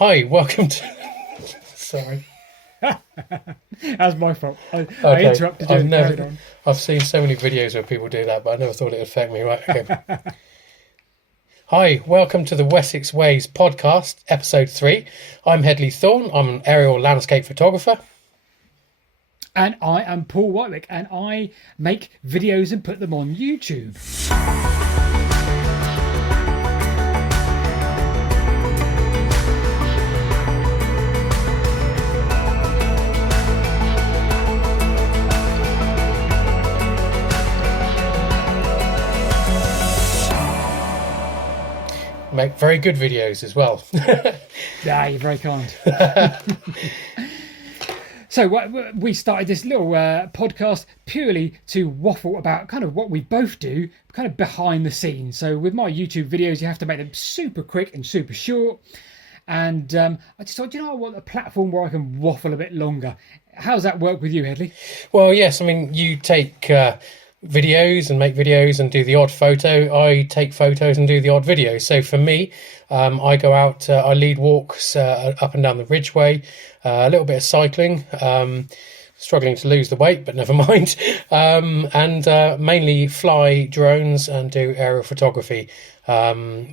Hi, welcome to... Sorry. That's my fault. I interrupted you and carried on. I've seen so many videos where people do that, but I never thought it would affect me. Right, okay. Hi, welcome to the Wessex Ways podcast, episode 3. I'm Hedley Thorne. I'm an aerial landscape photographer. And I am Paul Whitewick, and I make videos and put them on YouTube. Make very good videos as well. Yeah, you're very kind. So we started this little podcast purely to waffle about kind of what we both do, kind of behind the scenes. So with my YouTube videos, you have to make them super quick and super short. And I just thought, I want a platform where I can waffle a bit longer. How's that work with you, Hedley? Well, yes, I mean, you take videos and make videos and do the odd photo. I take photos and do the odd video. So for me, I go out, I lead walks up and down the Ridgeway, a little bit of cycling, struggling to lose the weight, but never mind, and mainly fly drones and do aerial photography,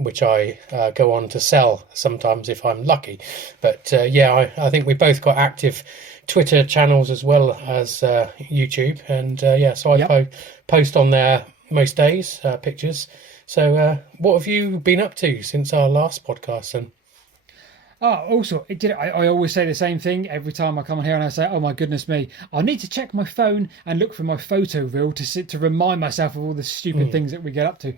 which I go on to sell sometimes if I'm lucky. But I think we both got active Twitter channels as well as YouTube, and so I post on there most days, pictures. So what have you been up to since our last podcast then? Also, I always say the same thing every time I come on here, and I say, oh my goodness me, I need to check my phone and look for my photo reel to remind myself of all the stupid things that we get up to.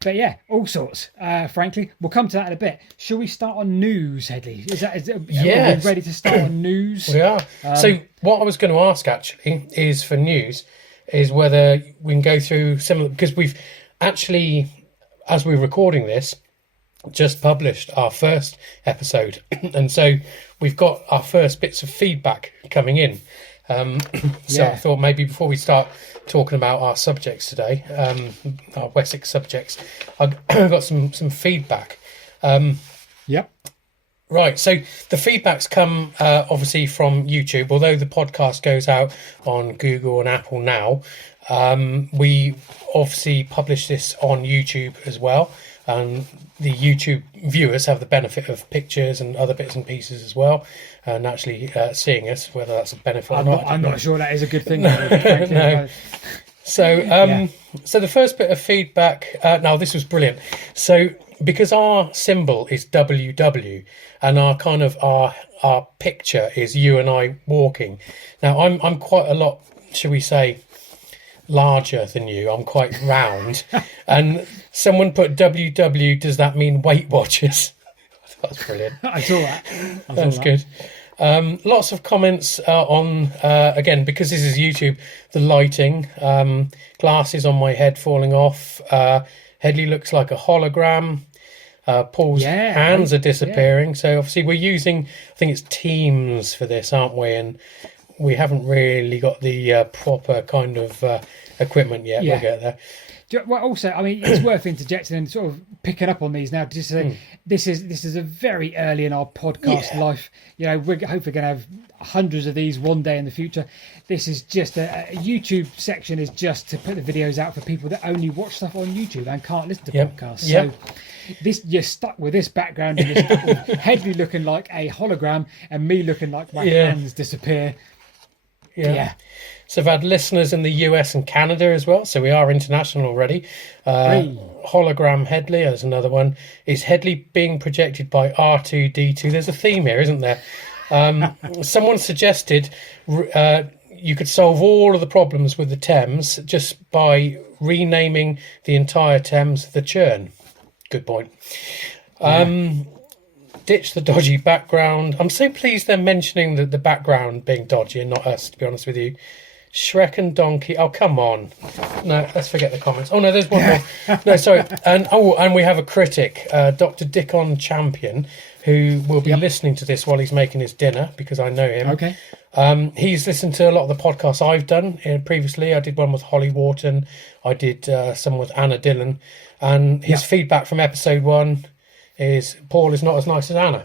But yeah, all sorts. Frankly, we'll come to that in a bit. Shall we start on news, Hedley? Are we ready to start on news? We are. So what I was going to ask actually is for news is whether we can go through similar, because we've actually, as we're recording this, just published our first episode, and so we've got our first bits of feedback coming in. I thought maybe before we start talking about our subjects today, our Wessex subjects, I've got some feedback. Yep. Right, so the feedback's come obviously from YouTube, although the podcast goes out on Google and Apple now. We obviously publish this on YouTube as well. The YouTube viewers have the benefit of pictures and other bits and pieces as well, and actually seeing us, whether that's a benefit or not. I'm not sure that is a good thing. No. So, so the first bit of feedback. Now, this was brilliant. So, because our symbol is WW, and our picture is you and I walking. Now, I'm quite a lot, shall we say, larger than you. I'm quite round, and someone put WW. Does that mean Weight Watchers? That's brilliant. I saw that. That's good. Lots of comments on again, because this is YouTube, the lighting, glasses on my head falling off. Hedley looks like a hologram. Paul's hands are disappearing. So obviously we're using, I think it's Teams for this, aren't we? And we haven't really got the proper kind of equipment yet. We'll get there. Well, also, I mean, it's worth interjecting and sort of picking up on these now. Just to say, this is a very early in our podcast life. We're hopefully going to have hundreds of these one day in the future. This is just a YouTube section is just to put the videos out for people that only watch stuff on YouTube and can't listen to podcasts. So you're stuck with this background, and you're stuck with Hedley looking like a hologram and me looking like my hands disappear. Yeah. So I've had listeners in the US and Canada as well. So we are international already. Hologram Hedley, there's another one. Is Hedley being projected by R2D2? There's a theme here, isn't there? Someone suggested you could solve all of the problems with the Thames just by renaming the entire Thames the Churn. Good point. Ditch the dodgy background. I'm so pleased they're mentioning the background being dodgy and not us, to be honest with you. Shrek and Donkey. Oh, come on. No, let's forget the comments. Oh, no, there's one more. No, sorry. And we have a critic, Dr. Dickon Champion, who will be listening to this while he's making his dinner, because I know him. Okay. He's listened to a lot of the podcasts I've done previously. I did one with Holly Wharton. I did some with Anna Dillon. And his feedback from episode 1 is Paul is not as nice as Anna.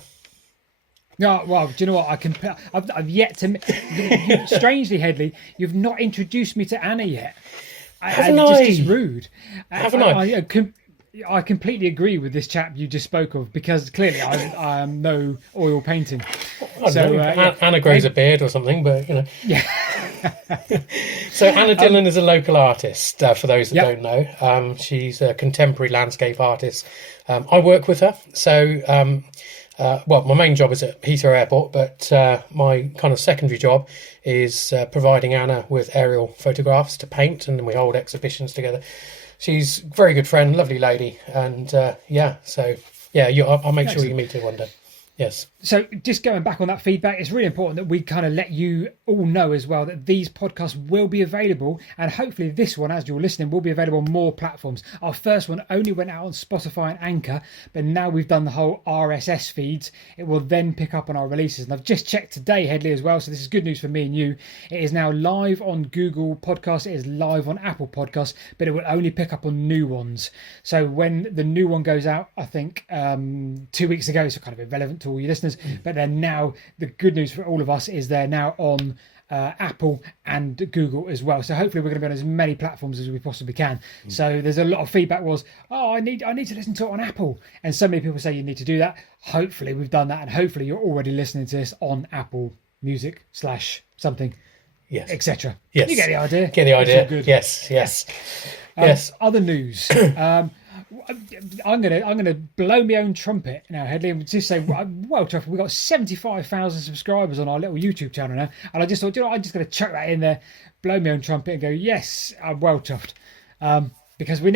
No, well, do you know what? I've yet to. Strangely, Hedley, you've not introduced me to Anna yet. Haven't Just I? rude. Haven't I? I completely agree with this chap you just spoke of, because clearly I am no oil painting. I don't know. Anna grows a beard or something, but Yeah. So Anna Dillon is a local artist, for those that Yep. don't know. She's a contemporary landscape artist. I work with her. So, well, my main job is at Heathrow Airport, but my kind of secondary job is providing Anna with aerial photographs to paint, and then we hold exhibitions together. She's a very good friend, lovely lady, and I'll make sure you meet her one day. Yes. So just going back on that feedback, it's really important that we kind of let you all know as well that these podcasts will be available, and hopefully this one, as you're listening, will be available on more platforms. Our first one only went out on Spotify and Anchor, but now we've done the whole RSS feeds. It will then pick up on our releases. And I've just checked today, Hedley, as well, so this is good news for me and you. It is now live on Google Podcasts, it is live on Apple Podcasts, but it will only pick up on new ones. So when the new one goes out, I think 2 weeks ago, so kind of irrelevant to all your listeners, but then now the good news for all of us is they're now on Apple and Google as well. So hopefully we're going to be on as many platforms as we possibly can. So there's a lot of feedback was, I need to listen to it on Apple, and so many people say you need to do that. Hopefully we've done that, and hopefully you're already listening to this on Apple Music / something, Yes. etc. Yes. You get the idea. Get the idea. Good. Yes. Yes. Other news. I'm gonna blow my own trumpet now, Hedley, and just say, well, Truff, we've got 75,000 subscribers on our little YouTube channel now, and I just thought, I'm just gonna chuck that in there, blow my own trumpet, and go, yes, I'm well chuffed, because we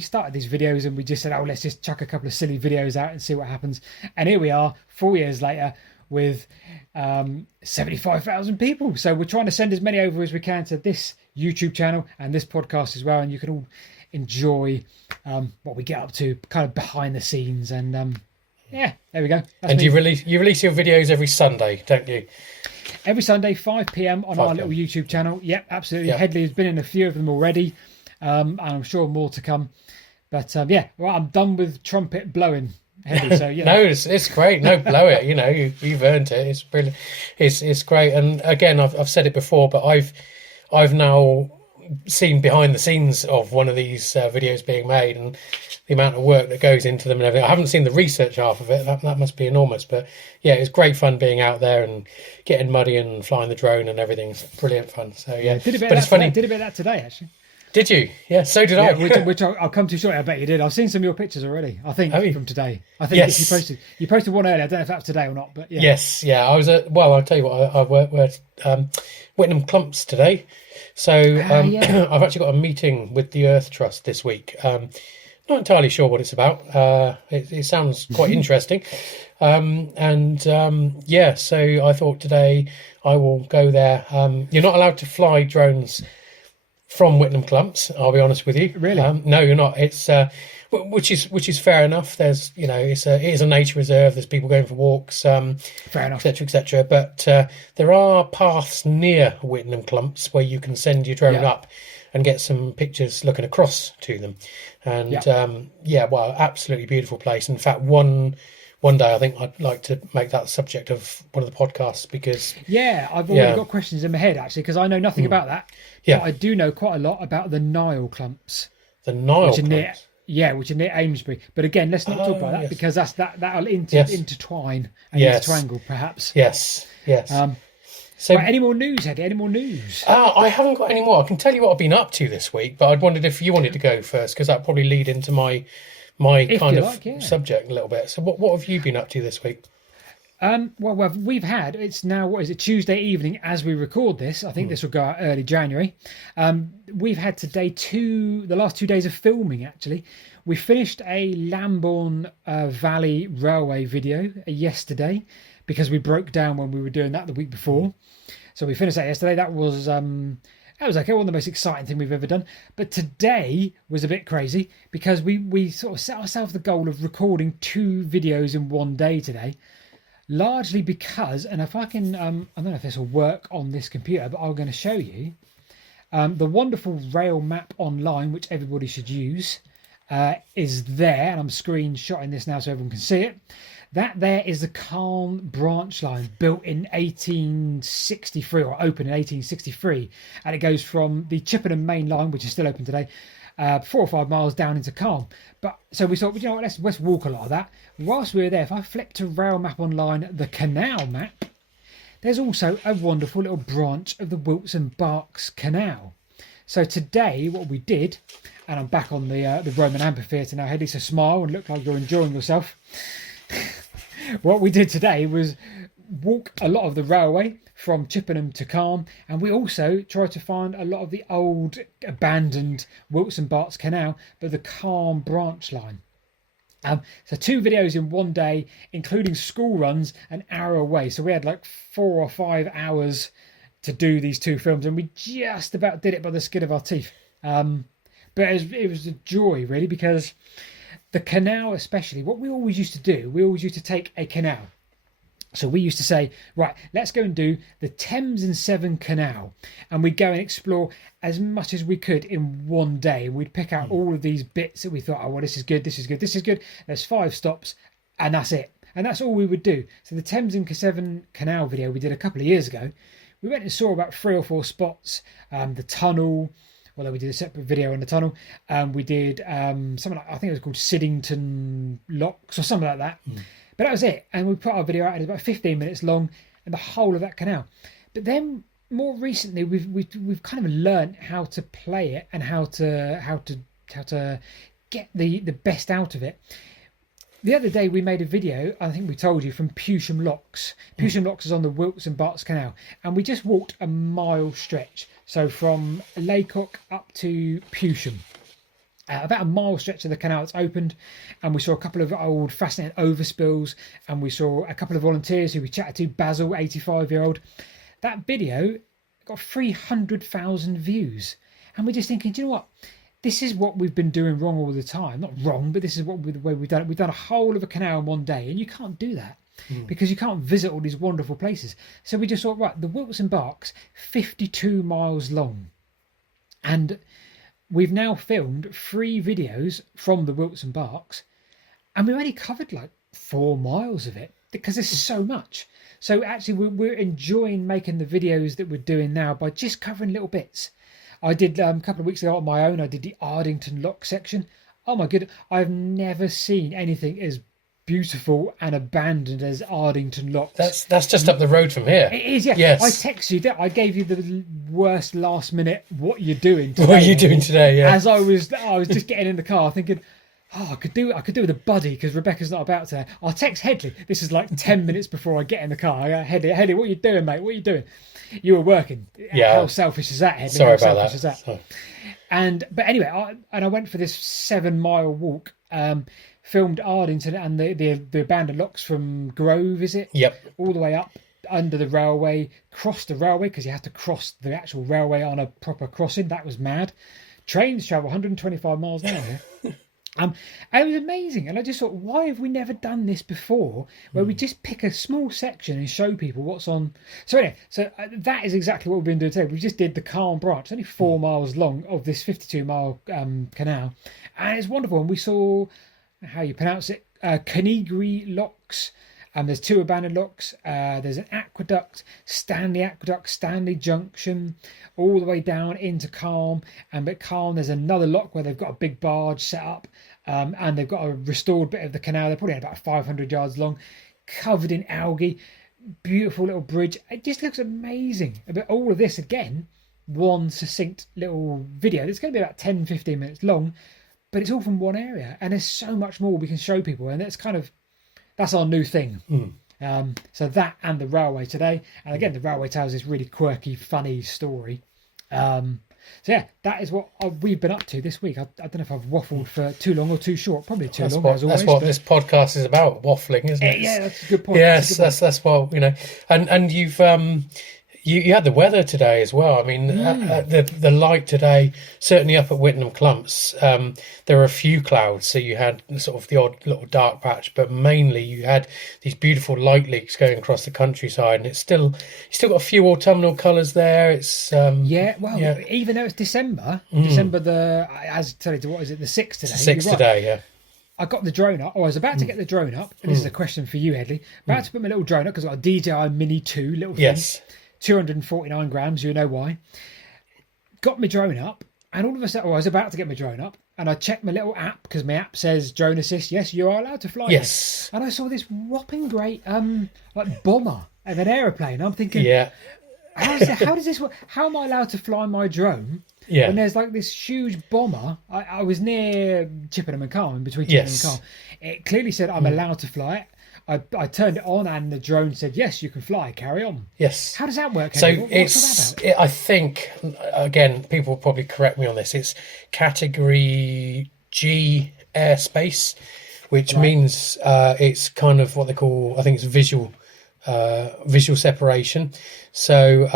started these videos and we just said, let's just chuck a couple of silly videos out and see what happens, and here we are, 4 years later, with 75,000 people. So we're trying to send as many over as we can to this YouTube channel and this podcast as well, and you can all enjoy what we get up to, kind of behind the scenes, and there we go. That's and me. you release your videos every Sunday, don't you? Every Sunday, 5 p.m. on our little YouTube channel. Yep, absolutely. Yep. Hedley has been in a few of them already, and I'm sure more to come. But well, I'm done with trumpet blowing, Hedley. So No, it's great. No, blow it. You've earned it. It's brilliant. It's great. And again, I've said it before, but I've now seen behind the scenes of one of these videos being made, and the amount of work that goes into them and everything. I haven't seen the research half of it. That must be enormous. But yeah, it's great fun being out there and getting muddy and flying the drone and everything. It's brilliant fun. So yeah, it's funny. Did a bit of that today, actually. Did you? Yeah, so did I. Which I'll come to shortly. I bet you did. I've seen some of your pictures already. I think from today. I think yes. you posted one earlier. I don't know if that was today or not, but yeah. Yes, yeah. I was at. Well, I'll tell you what. I worked at Wittingham Clumps today. So I've actually got a meeting with the Earth Trust this week. Not entirely sure what it's about. It sounds quite interesting. So I thought today I will go there. You're not allowed to fly drones from Wittingham Clumps, I'll be honest with you. Really? No, you're not. It's which is fair enough. There's it is a nature reserve. There's people going for walks, fair enough, etc. But there are paths near Wittingham Clumps where you can send your drone up and get some pictures looking across to them. And absolutely beautiful place. In fact, one day I think I'd like to make that the subject of one of the podcasts, because I've already got questions in my head actually, because I know nothing about that. But I do know quite a lot about the Nile clumps. The Nile clumps. Which are near Amesbury. But again, let's not talk about that, because that'll intertwine and intertwangle perhaps. Yes. So, any more news, Eddie? Any more news? I haven't got any more. I can tell you what I've been up to this week, but I'd wondered if you wanted to go first, because that'd probably lead into my kind of subject a little bit. So what have you been up to this week? Well, we've had, it's now, what is it, Tuesday evening as we record this. I think this will go out early January. We've had today the last 2 days of filming, actually. We finished a Lambourne Valley Railway video yesterday, because we broke down when we were doing that the week before. So we finished that yesterday. That was okay. It wasn't the most exciting thing we've ever done. But today was a bit crazy, because we sort of set ourselves the goal of recording 2 videos in one day today. Largely because, and if I can, I don't know if this will work on this computer, but I'm going to show you the wonderful rail map online, which everybody should use, is there. And I'm screenshotting this now so everyone can see it. That there is the Calm branch line, built in 1863, or opened in 1863, and it goes from the Chippenham main line, which is still open today, 4 or 5 miles down into Calm. But so we thought, well, you know what, let's walk a lot of that. Whilst we were there, if I flip to Rail Map Online, the canal map, there's also a wonderful little branch of the Wilton Berks Canal. So today, what we did, and I'm back on the Roman amphitheatre now, Hedley, so smile and look like you're enjoying yourself. What we did today was walk a lot of the railway from Chippenham to Calm, and we also tried to find a lot of the old abandoned Wilton Berks Canal, but the Calm branch line. So 2 videos in one day, including school runs an hour away. So we had like 4 or 5 hours to do these 2 films, and we just about did it by the skin of our teeth. But it was a joy, really, because the canal especially, what we always used to do, we always used to take a canal. So we used to say, right, let's go and do the Thames and Severn Canal. And we'd go and explore as much as we could in one day. We'd pick out all of these bits that we thought, oh, well, this is good, this is good, this is good. There's 5 stops, and that's it. And that's all we would do. So the Thames and Severn Canal video we did a couple of years ago, we went and saw about 3 or 4 spots. The tunnel, although we did a separate video on the tunnel. We did something like, I think it was called Siddington Locks or something like that. But that was it. And we put our video out, it was about 15 minutes long, and the whole of that canal. But then more recently, we've kind of learned how to play it and how to get the best out of it. The other day we made a video, I think we told you, from Pewsham Locks. Pewsham Locks is on the Wilton Berks Canal, and we just walked a mile stretch. So from Laycock up to Pewsham. About a mile stretch of the canal that's opened, and we saw a couple of old fascinating overspills, and we saw a couple of volunteers who we chatted to, Basil, 85-year-old. That video got 300,000 views, and we're just thinking, do you know what? This is what we've been doing wrong all the time. Not wrong, but this is the way we've done it. We've done a whole of a canal in one day, and you can't do that because you can't visit all these wonderful places. So we just thought, right, the Wilton Berks, 52 miles long, and we've now filmed 3 videos from the Wilton Berks, and we've only covered like 4 miles of it because there's so much. So actually we're enjoying making the videos that we're doing now by just covering little bits. I did a couple of weeks ago on my own, I did the Ardington Lock section. Oh my goodness, I've never seen anything as beautiful and abandoned as Ardington Locks. That's just up the road from here. It is, yeah. Yes. I texted you that. I gave you the worst last minute. What you're doing today? What are you doing today? Yeah. As I was just getting in the car, thinking, oh, I could do with a buddy because Rebecca's not about to. I'll text Hedley. This is like 10 minutes before I get in the car. I go, Hedley, what are you doing, mate? What are you doing? You were working. Yeah. How selfish is that, Hedley? Sorry How about selfish that. Is that? But anyway, I went for this 7-mile walk. Filmed Ardington and the abandoned locks from Grove, is it? Yep. All the way up under the railway, crossed the railway because you have to cross the actual railway on a proper crossing. That was mad. Trains travel 125 miles an hour here. And it was amazing. And I just thought, why have we never done this before? Where we just pick a small section and show people what's on. So anyway, that is exactly what we've been doing today. We just did the Calm branch, it's only 4 miles long of this 52-mile canal. And it's wonderful. And we saw, how you pronounce it, Canigry Locks. There's 2 abandoned locks. There's an aqueduct, Stanley Junction, all the way down into Calm. And at Calm, there's another lock where they've got a big barge set up, and they've got a restored bit of the canal. They're probably about 500 yards long, covered in algae. Beautiful little bridge. It just looks amazing. But all of this, again, one succinct little video. It's going to be about 10-15 minutes long, but it's all from one area. And there's so much more we can show people. And that's our new thing. So that and the railway today. And again, the railway tells this really quirky, funny story. So yeah, that is what we've been up to this week. I don't know if I've waffled for too long or too short. Probably too long, as always. That's what this podcast is about, waffling, isn't it? Yeah, that's a good point. Yes, that's what, and you've you had the weather today as well. I mean, the light today, certainly up at Wittingham clumps, there were a few clouds, so you had sort of the odd little dark patch, but mainly you had these beautiful light leaks going across the countryside, and you still got a few autumnal colours there. It's even though it's December, December what is it, the 6th today? The 6th today, yeah. I got the drone up, or I was about to get the drone up, and this is a question for you, Hedley. About to put my little drone up because I've got a DJI Mini 2 little thing. Yes. 249 grams, you know why. Got my drone up, and all of a sudden, I was about to get my drone up, and I checked my little app because my app says drone assist. Yes, you are allowed to fly. Yes. This. And I saw this whopping great like bomber of an aeroplane. I'm thinking, Yeah. how does this work? How am I allowed to fly my drone? Yeah. And there's like this huge bomber. I was near Chippenham and Carr, in between Chippenham and Carr. It clearly said I'm allowed to fly it. I turned it on, and the drone said, "Yes, you can fly. Carry on." Yes. How does that work? So What's that about? I think, again, people will probably correct me on this. It's category G airspace, which means it's kind of what they call, I think it's visual separation. So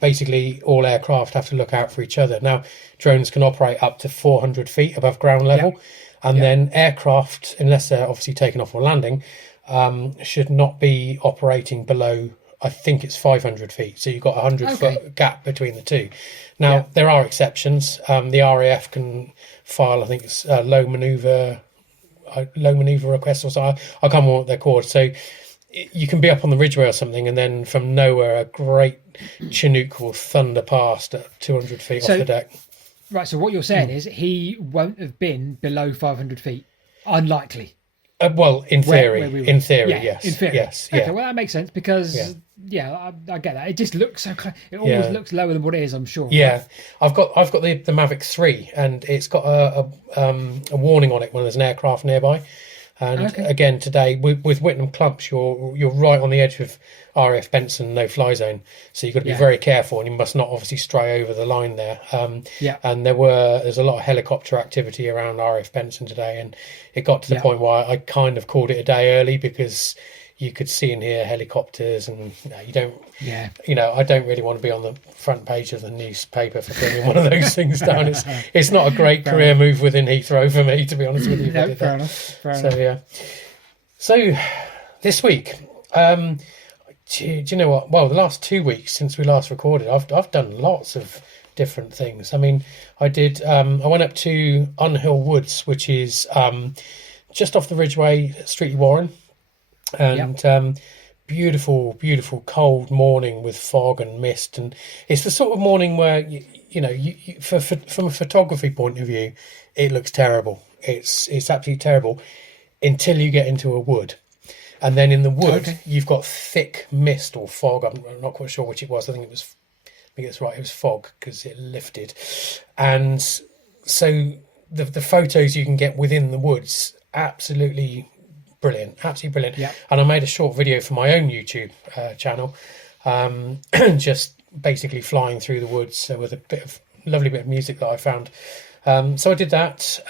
basically all aircraft have to look out for each other. Now, drones can operate up to 400 feet above ground level, and then aircraft, unless they're obviously taking off or landing, should not be operating below, I think it's 500 feet. So you've got a 100-foot gap between the two. Now, there are exceptions. The RAF can file, I think it's low maneuver requests or so. I can't remember what they're called. So you can be up on the Ridgeway or something, and then from nowhere a great Chinook will thunder past at 200 feet off the deck. Right, so what you're saying is he won't have been below 500 feet. Unlikely. Well, in theory, where we were. yes. In theory. Yes, okay, well, that makes sense because, I get that. It just looks so it almost looks lower than what it is, I'm sure. Yeah, I've got the Mavic 3, and it's got a warning on it when there's an aircraft nearby. And again, today with Wittingham clumps, you're right on the edge of RAF Benson no-fly zone, so you've got to be very careful, and you must not obviously stray over the line there. And there's a lot of helicopter activity around RAF Benson today, and it got to the point where I kind of called it a day early because you could see and hear helicopters, and I don't really want to be on the front page of the newspaper for bringing one of those things down. It's not a great career move within Heathrow for me, to be honest with you. No, fair enough. So this week, do you know what? Well, the last 2 weeks since we last recorded, I've done lots of different things. I mean, I went up to Unhill Woods, which is just off the Ridgeway, Streety Warren. And beautiful cold morning with fog and mist, and it's the sort of morning where from a photography point of view it looks terrible. It's absolutely terrible until you get into a wood, and then in the wood you've got thick mist or fog. I'm not quite sure which it was. I think it's right, it was fog because it lifted, and so the photos you can get within the woods absolutely brilliant. Yeah. And I made a short video for my own YouTube channel, just basically flying through the woods with a lovely bit of music that I found. So I did that.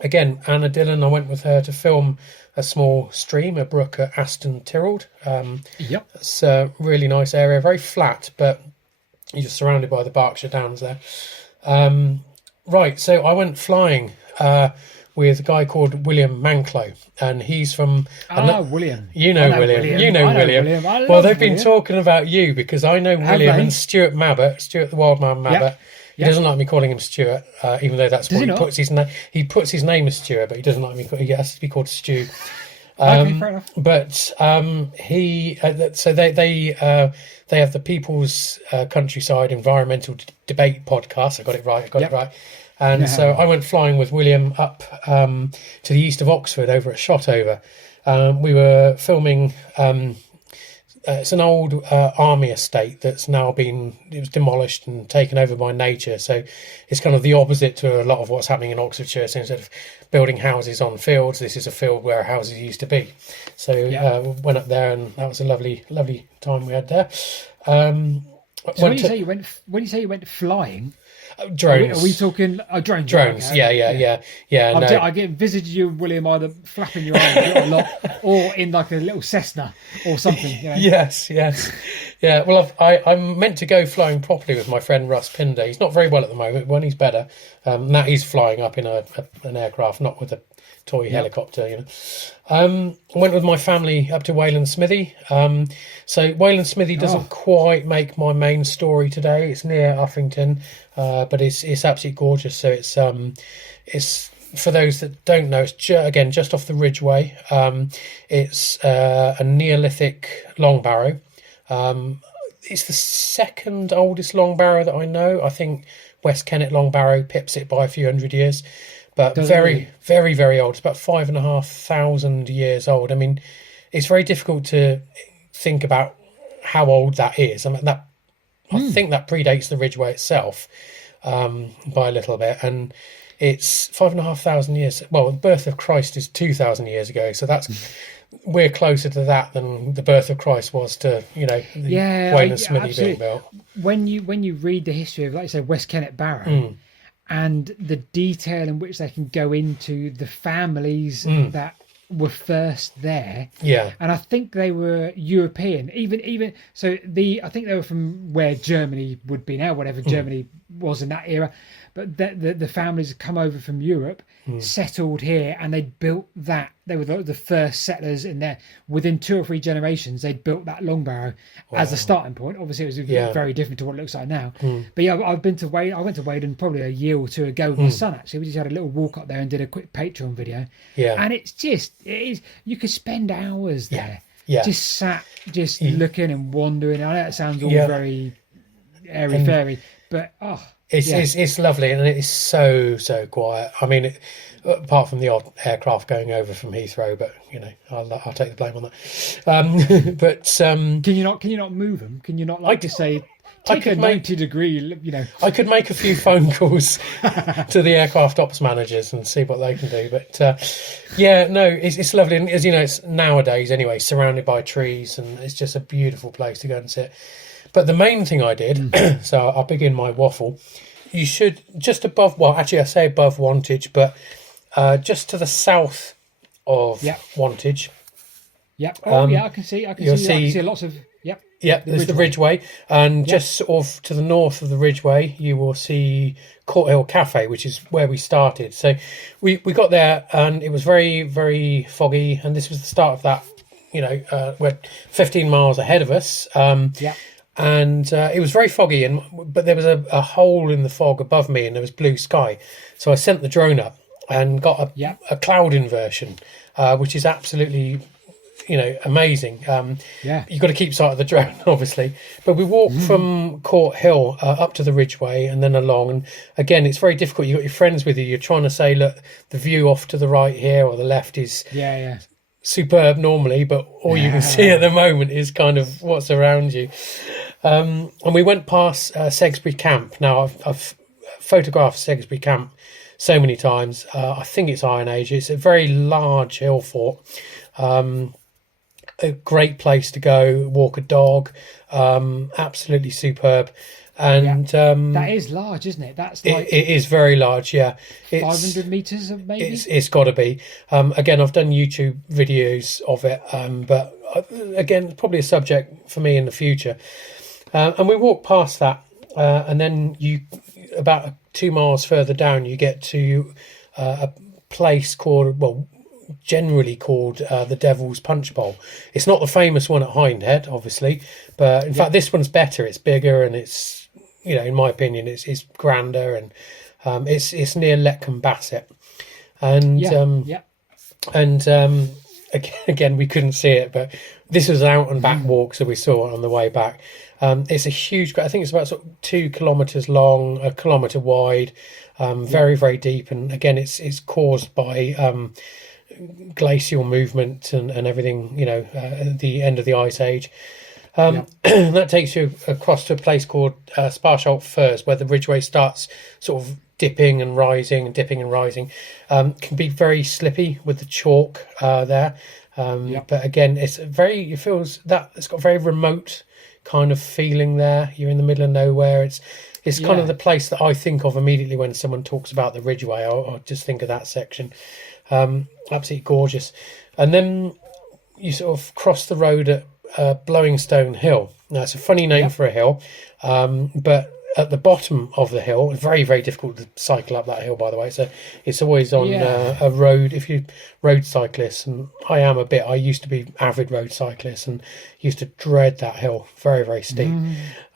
Again, Anna Dillon, I went with her to film a small stream, a brook at Aston Tyrrell. It's a really nice area, very flat, but you're just surrounded by the Berkshire Downs there. Right, so I went flying with a guy called William Manklow, and he's from... William. You know William. You know William. Well, they've been talking about you because I know William and Stuart Mabbott, Stuart the Wild Man Mabbott. He doesn't like me calling him Stuart, even though that's what he puts his name. He puts his name as Stuart, but he doesn't like me. He has to be called Stu. Fair enough. But so they have the People's Countryside Environmental Debate podcast. I got it right. And so I went flying with William up to the east of Oxford over at Shotover. We were filming. It's an old army estate that's now it was demolished and taken over by nature. So it's kind of the opposite to a lot of what's happening in Oxfordshire. So instead of building houses on fields, this is a field where houses used to be. So we went up there, and that was a lovely, lovely time we had there. So when you say you went flying, drones. Are we talking drones? Drones, yeah. I get envisaged you, William, either flapping your arms a lot, or in like a little Cessna or something. You know? Yes. Yeah, well, I'm meant to go flying properly with my friend Russ Pinder. He's not very well at the moment. When he's better, now he's flying up in an aircraft, not with a toy helicopter. I went with my family up to Wayland Smithy. So Wayland Smithy doesn't quite make my main story today. It's near Uffington, but it's absolutely gorgeous. So it's for those that don't know, it's again just off the Ridgeway. It's a Neolithic long barrow. It's the second oldest long barrow that I know. I think West Kennet long barrow pips it by a few hundred years, but very, very old. It's about 5,500 years old. I mean, it's very difficult to think about how old that is. I mean, I think that predates the Ridgeway itself by a little bit, and it's 5,500 years. Well, the birth of Christ is 2,000 years ago, so we're closer to that than the birth of Christ was to the Wayland Smithy being built. When you read the history of, like you said, West Kennet Barrow, and the detail in which they can go into the families that were first there, and I think they were European. Even so, I think they were from where Germany would be now, whatever Germany was in that era. But the families had come over from Europe, settled here, and they'd built that. They were the first settlers in there. Within 2 or 3 generations, they'd built that long barrow as a starting point. Obviously, it was very different to what it looks like now. But yeah, I've been to Wade. I went to Wade probably a year or 2 ago with my son. Actually, we just had a little walk up there and did a quick Patreon video. And it is. You could spend hours there, just sat, looking and wandering. I know it sounds all very airy fairy, but it's lovely, and it is so quiet. I mean, apart from the odd aircraft going over from Heathrow, but I'll take the blame on that. But can you not move them? Can you not say take a 90-degree? I could make a few phone calls to the aircraft ops managers and see what they can do. But it's lovely, and as you know, it's nowadays anyway surrounded by trees, and it's just a beautiful place to go and sit. But the main thing I did, so I'll begin my waffle. You should just above, well, actually I say above Wantage, but just to the south of Wantage. Yep. I can see. I can see lots of. Yep. Yep. There's the Ridgeway, and just sort of to the north of the Ridgeway, you will see Court Hill Cafe, which is where we started. So we got there, and it was very, very foggy, and this was the start of that. We're 15 miles ahead of us. And it was very foggy, but there was a hole in the fog above me, and there was blue sky. So I sent the drone up and got a cloud inversion, which is absolutely, amazing. You've got to keep sight of the drone, obviously. But we walked from Court Hill up to the Ridgeway and then along. And again, it's very difficult. You've got your friends with you. You're trying to say, look, the view off to the right here or the left is superb normally, but all you can see at the moment is kind of what's around you. And we went past Segsbury Camp. Now, I've photographed Segsbury Camp so many times. I think it's Iron Age. It's a very large hill fort. A great place to go, walk a dog. Absolutely superb. And that is large, isn't it? That's like it is very large. Yeah, 500 meters, maybe. It's got to be. Again, I've done YouTube videos of it, but again, probably a subject for me in the future. And we walked past that, and then about 2 miles further down, you get to a place generally called the Devil's Punch Bowl. It's not the famous one at Hindhead, obviously, but in fact, this one's better. It's bigger, and it's, in my opinion, it's grander, and it's near Letcombe Bassett. And again, we couldn't see it, but this was an out and back walk, so we saw it on the way back. It's a huge, I think it's about sort of 2 kilometres long, 1 kilometre wide, very, very deep. And again, it's caused by glacial movement and everything, at the end of the Ice Age. That takes you across to a place called Sparsholt Firs, where the Ridgeway starts sort of dipping and rising and dipping and rising. Can be very slippy with the chalk there. But again, it feels that it's got a very remote kind of feeling there. You're in the middle of nowhere. It's kind of the place that I think of immediately when someone talks about the Ridgeway. I'll just think of that section. Absolutely gorgeous. And then you sort of cross the road at Blowingstone Hill. Now, it's a funny name for a hill, but at the bottom of the hill, very, very difficult to cycle up that hill, by the way. So it's always on a road. If you road cyclists, and I am a bit, I used to be avid road cyclist and used to dread that hill, very, very steep,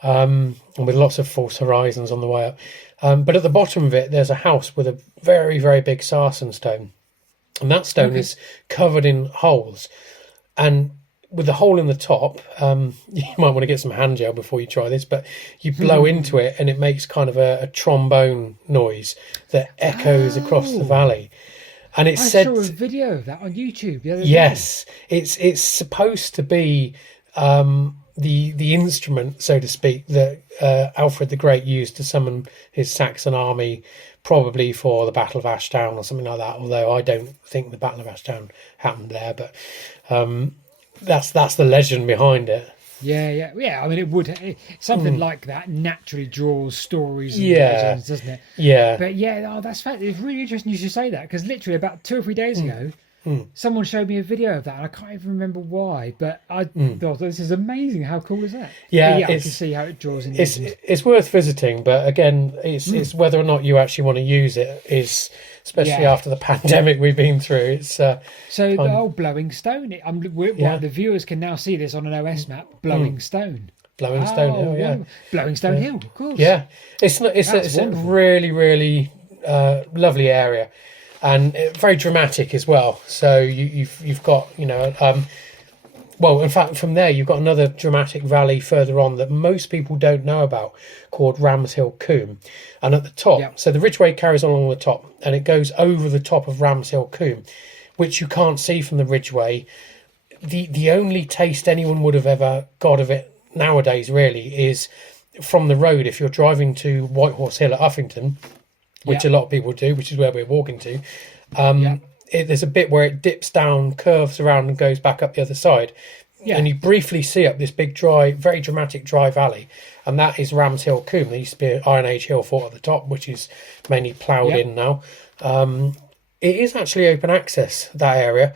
and with lots of false horizons on the way up. But at the bottom of it, there's a house with a very, very big sarsen stone, and that stone is covered in holes, and with the hole in the top, you might want to get some hand gel before you try this, but you blow into it and it makes kind of a trombone noise that echoes across the valley. And it's said, I saw a video of that on YouTube the other day. Yes, it's supposed to be the instrument, so to speak, that Alfred the Great used to summon his Saxon army, probably for the Battle of Ashdown or something like that. Although I don't think the Battle of Ashdown happened there, but that's the legend behind it. Yeah. I mean, something like that naturally draws stories and legends, doesn't it? Yeah. But that's fact. It's really interesting you should say that, because literally about 2 or 3 days ago, someone showed me a video of that, and I can't even remember why. But I thought, this is amazing. How cool is that? Yeah, I can see how it draws in. It's worth visiting, but again, it's whether or not you actually want to use it is. Especially after the pandemic we've been through, it's so the old Blowing Stone. The viewers can now see this on an OS map. Blowing Stone. Blowing Stone Hill, yeah. Blowing Stone Hill, of course. Yeah, it's a really, really lovely area, and very dramatic as well. So you've got well, in fact, from there you've got another dramatic valley further on that most people don't know about, called Ramshill Combe. And at the top, so the Ridgeway carries on along the top, and it goes over the top of Ramshill Combe, which you can't see from the Ridgeway. The only taste anyone would have ever got of it nowadays, really, is from the road. If you're driving to Whitehorse Hill at Uffington, which a lot of people do, which is where we're walking to, there's a bit where it dips down, curves around, and goes back up the other side. Yeah. And you briefly see up this big, dry, very dramatic dry valley, and that is Ramshill Combe. There used to be an Iron Age hill fort at the top, which is mainly ploughed in now. It is actually open access, that area.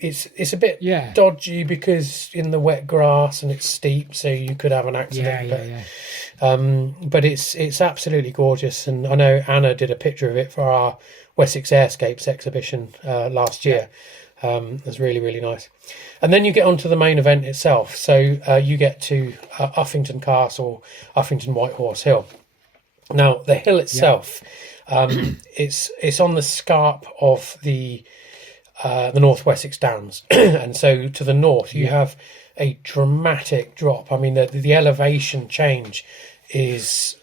It's a bit dodgy because in the wet grass and it's steep, so you could have an accident. But it's absolutely gorgeous, and I know Anna did a picture of it for our Wessex Airscapes exhibition last year. It was really, really nice. And then you get onto the main event itself. So you get to Uffington Castle, Uffington White Horse Hill. Now, the hill itself, it's on the scarp of the North Wessex Downs. And so to the north, you have a dramatic drop. I mean, the elevation change is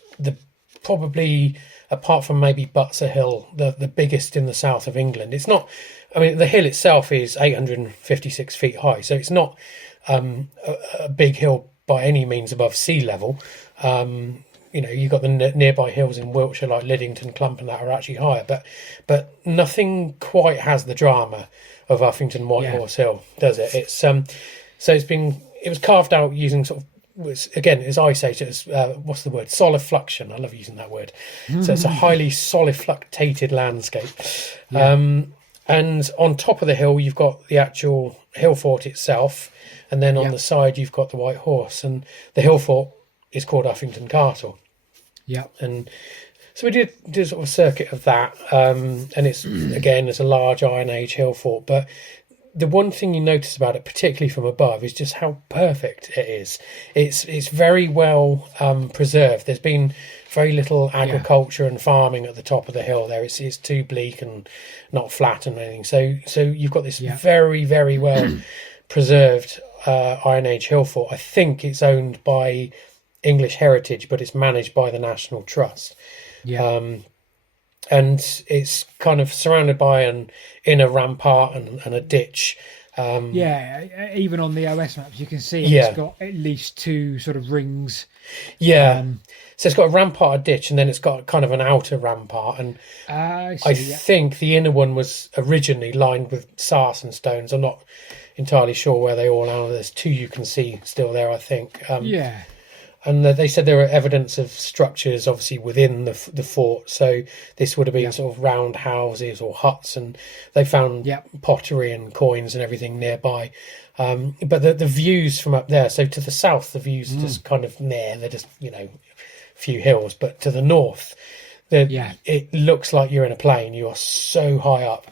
probably, apart from maybe Butser Hill, the biggest in the south of England. It's not, I mean, the hill itself is 856 feet high, so it's not a big hill by any means above sea level. You've got the nearby hills in Wiltshire like Liddington, Clump, and that are actually higher, but nothing quite has the drama of Uffington White Horse Hill, does it? It's so it was carved out using sort of, again, as I say, it's what's the word? Solifluction. I love using that word. So it's a highly solifluctated landscape. And on top of the hill, you've got the actual hill fort itself, and then on the side, you've got the White Horse, and the hill fort is called Uffington Castle. And so we did sort of a circuit of that, and it's a large Iron Age hill fort, but the one thing you notice about it, particularly from above, is just how perfect it is. It's very well preserved. There's been very little agriculture and farming at the top of the hill there. It's too bleak and not flat and anything. So you've got this very, very well preserved Iron Age hill fort. I think it's owned by English Heritage, but it's managed by the National Trust. And it's kind of surrounded by an inner rampart and a ditch. Even on the OS maps, you can see it's got at least two sort of rings. So it's got a rampart, a ditch, and then it's got kind of an outer rampart. And I think the inner one was originally lined with sarsen stones. I'm not entirely sure where they all are. There's two you can see still there, I think. And they said there were evidence of structures, obviously, within the fort. So this would have been sort of round houses or huts, and they found pottery and coins and everything nearby. But the views from up there, so to the south, the views are just kind of there. They're just, few hills, but to the north, it looks like you're in a plane. You are so high up,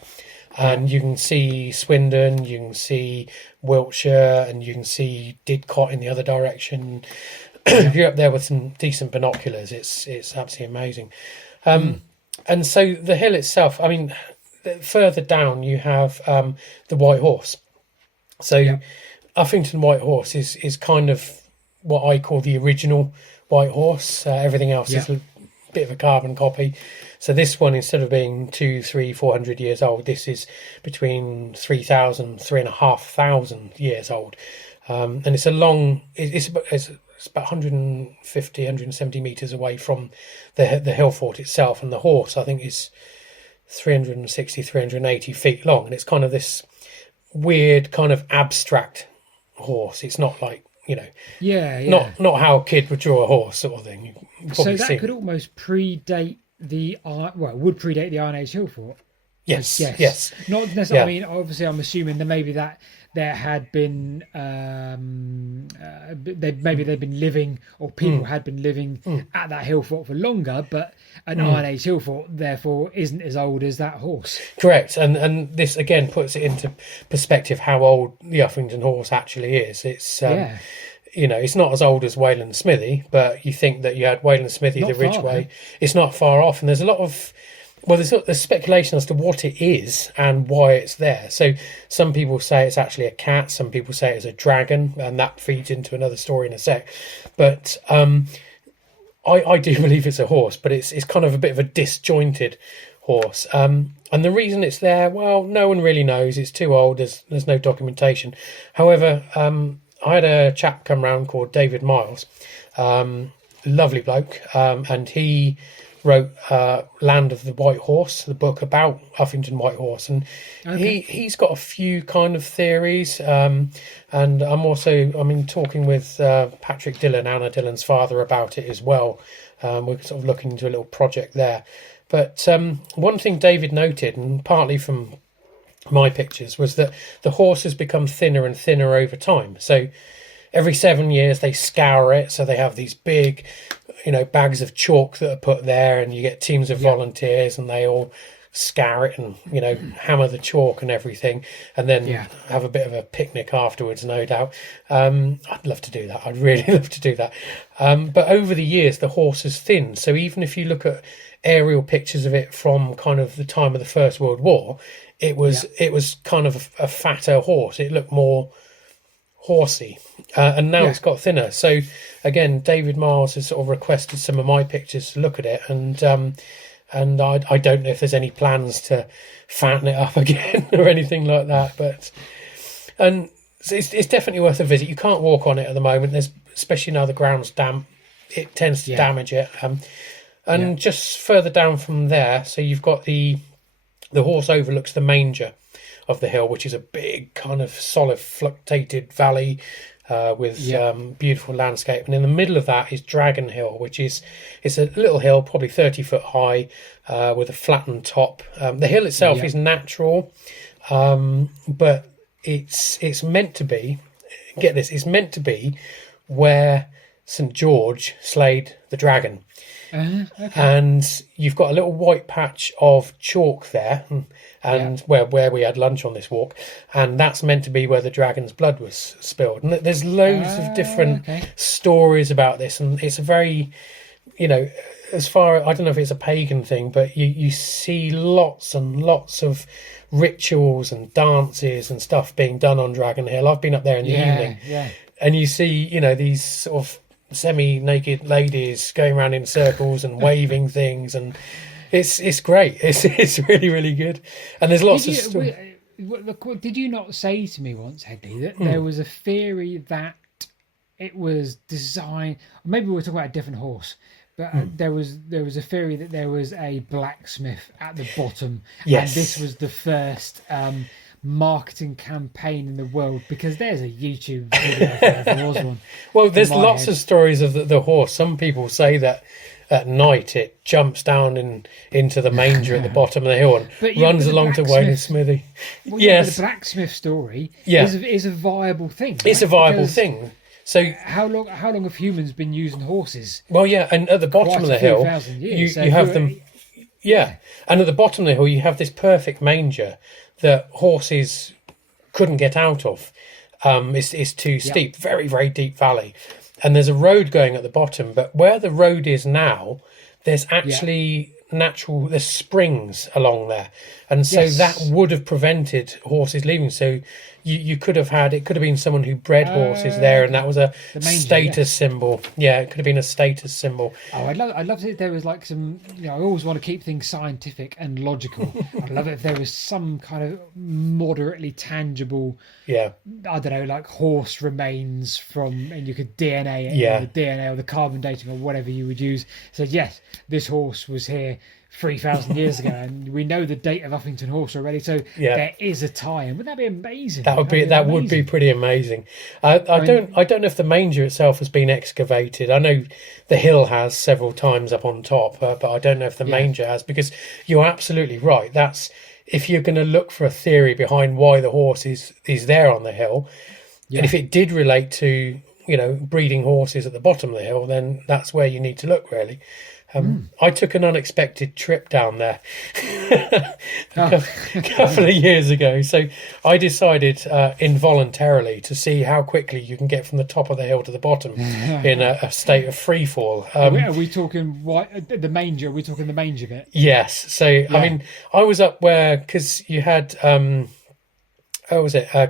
and you can see Swindon, you can see Wiltshire, and you can see Didcot in the other direction. If you're up there with some decent binoculars, it's absolutely amazing. And so the hill itself, I mean, further down you have the White Horse. So Uffington White Horse is kind of what I call the original White Horse. Everything else is a bit of a carbon copy. So this one, instead of being 200, 300, 400 years old, this is between 3,000, 3,500 years old. And it's a long, it's about 150, 170 metres away from the hill fort itself. And the horse, I think, is 360, 380 feet long. And it's kind of this weird kind of abstract horse. It's not like, not how a kid would draw a horse sort of thing. So that could almost predate would predate the Iron Age hill fort. Yes. Not necessarily. I mean, obviously, I'm assuming that maybe that there had been they'd been living, or people had been living at that hill fort for longer, but an Iron Age hill fort therefore isn't as old as that horse. Correct, and this again puts it into perspective how old the Uffington horse actually is. It's it's not as old as Wayland Smithy, but you think that you had Wayland Smithy, the Ridgeway. It's not far off, and there's a lot of there's speculation as to what it is and why it's there. So some people say it's actually a cat, some people say it's a dragon, and that feeds into another story in a sec. But I do believe it's a horse, but it's kind of a bit of a disjointed horse. And the reason it's there, well, no one really knows. It's too old. There's no documentation. However, I had a chap come round called David Miles, lovely bloke, and he wrote Land of the White Horse, the book about Uffington White Horse, and he's got a few kind of theories, and I'm talking with Patrick Dillon, Anna Dillon's father, about it as well. We're sort of looking into a little project there, but one thing David noted, and partly from my pictures, was that the horse has become thinner and thinner over time. So every 7 years they scour it, so they have these big bags of chalk that are put there, and you get teams of volunteers, and they all scour it and hammer the chalk and everything, and then have a bit of a picnic afterwards, no doubt. I'd love to do that. I'd really love to do that. But over the years the horse has thinned, so even if you look at aerial pictures of it from kind of the time of the First World War, it was kind of a fatter horse. It looked more horsey, and now it's got thinner. So again, David Miles has sort of requested some of my pictures to look at it, and I don't know if there's any plans to fatten it up again or anything like that, but it's definitely worth a visit. You can't walk on it at the moment, especially now the ground's damp. It tends to damage it, and just further down from there, so you've got the horse overlooks the manger of the hill, which is a big kind of solid fluctuated valley with beautiful landscape, and in the middle of that is Dragon Hill, which is a little hill, probably 30 foot high, with a flattened top. The hill itself is natural, but it's meant to be, get this, it's meant to be where St George slayed the dragon. And you've got a little white patch of chalk there, and where we had lunch on this walk, and that's meant to be where the dragon's blood was spilled. And there's loads of different stories about this, and it's a very, as far, I don't know if it's a pagan thing, but you see lots and lots of rituals and dances and stuff being done on Dragon Hill. I've been up there in the evening, and you see these sort of semi-naked ladies going around in circles and waving things, and it's great. It's really, really good. And there's lots of stuff. Did you not say to me once, Hedley, that there was a theory that it was designed? Maybe we were talking about a different horse, but there was a theory that there was a blacksmith at the bottom, and this was the first marketing campaign in the world, because there's a YouTube video if there was one. Well, there's lots of stories of the horse. Some people say that at night it jumps down into the manger at the bottom of the hill and runs along to Wayland Smithy. Well, the blacksmith story is a viable thing. It's a viable thing. So how long have humans been using horses? well, yeah, and at the bottom Quite of a the few hill, thousand years. So you have them. Yeah, and at the bottom of the hill, you have this perfect manger that horses couldn't get out of. It's too steep, very, very deep valley. And there's a road going at the bottom, but where the road is now, there's actually there's springs along there. And so that would have prevented horses leaving. So you could have it could have been someone who bred horses there, and that was a manger, status symbol. Yeah, it could have been a status symbol. Oh, I'd love it if there was like some, I always want to keep things scientific and logical. I'd love it if there was some kind of moderately tangible, I don't know, like horse remains and you could DNA it, the DNA or the carbon dating or whatever you would use. So yes, this horse was here 3,000 years ago, and we know the date of Uffington Horse already. So there is a tie, and would that be amazing? That would be pretty amazing. I don't know if the manger itself has been excavated. I know the hill has several times up on top, but I don't know if the manger has, because you're absolutely right. That's if you're going to look for a theory behind why the horse is there on the hill, and if it did relate to breeding horses at the bottom of the hill, then that's where you need to look, really. I took an unexpected trip down there a couple of years ago. So I decided involuntarily to see how quickly you can get from the top of the hill to the bottom in a state of free fall. Are we talking the manger? Are we talking the manger bit? Yes. So, I mean, I was up where, because you had,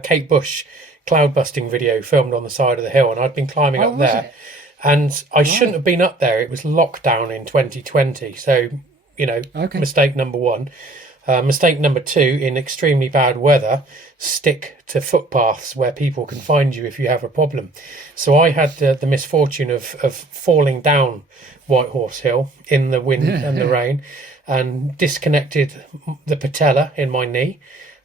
Kate Bush cloud busting video filmed on the side of the hill, and I'd been climbing up there. And I shouldn't have been up there. It was lockdown in 2020. So, mistake number one. Mistake number two, in extremely bad weather, stick to footpaths where people can find you if you have a problem. So I had the misfortune of falling down White Horse Hill in the wind and the rain, and disconnected the patella in my knee.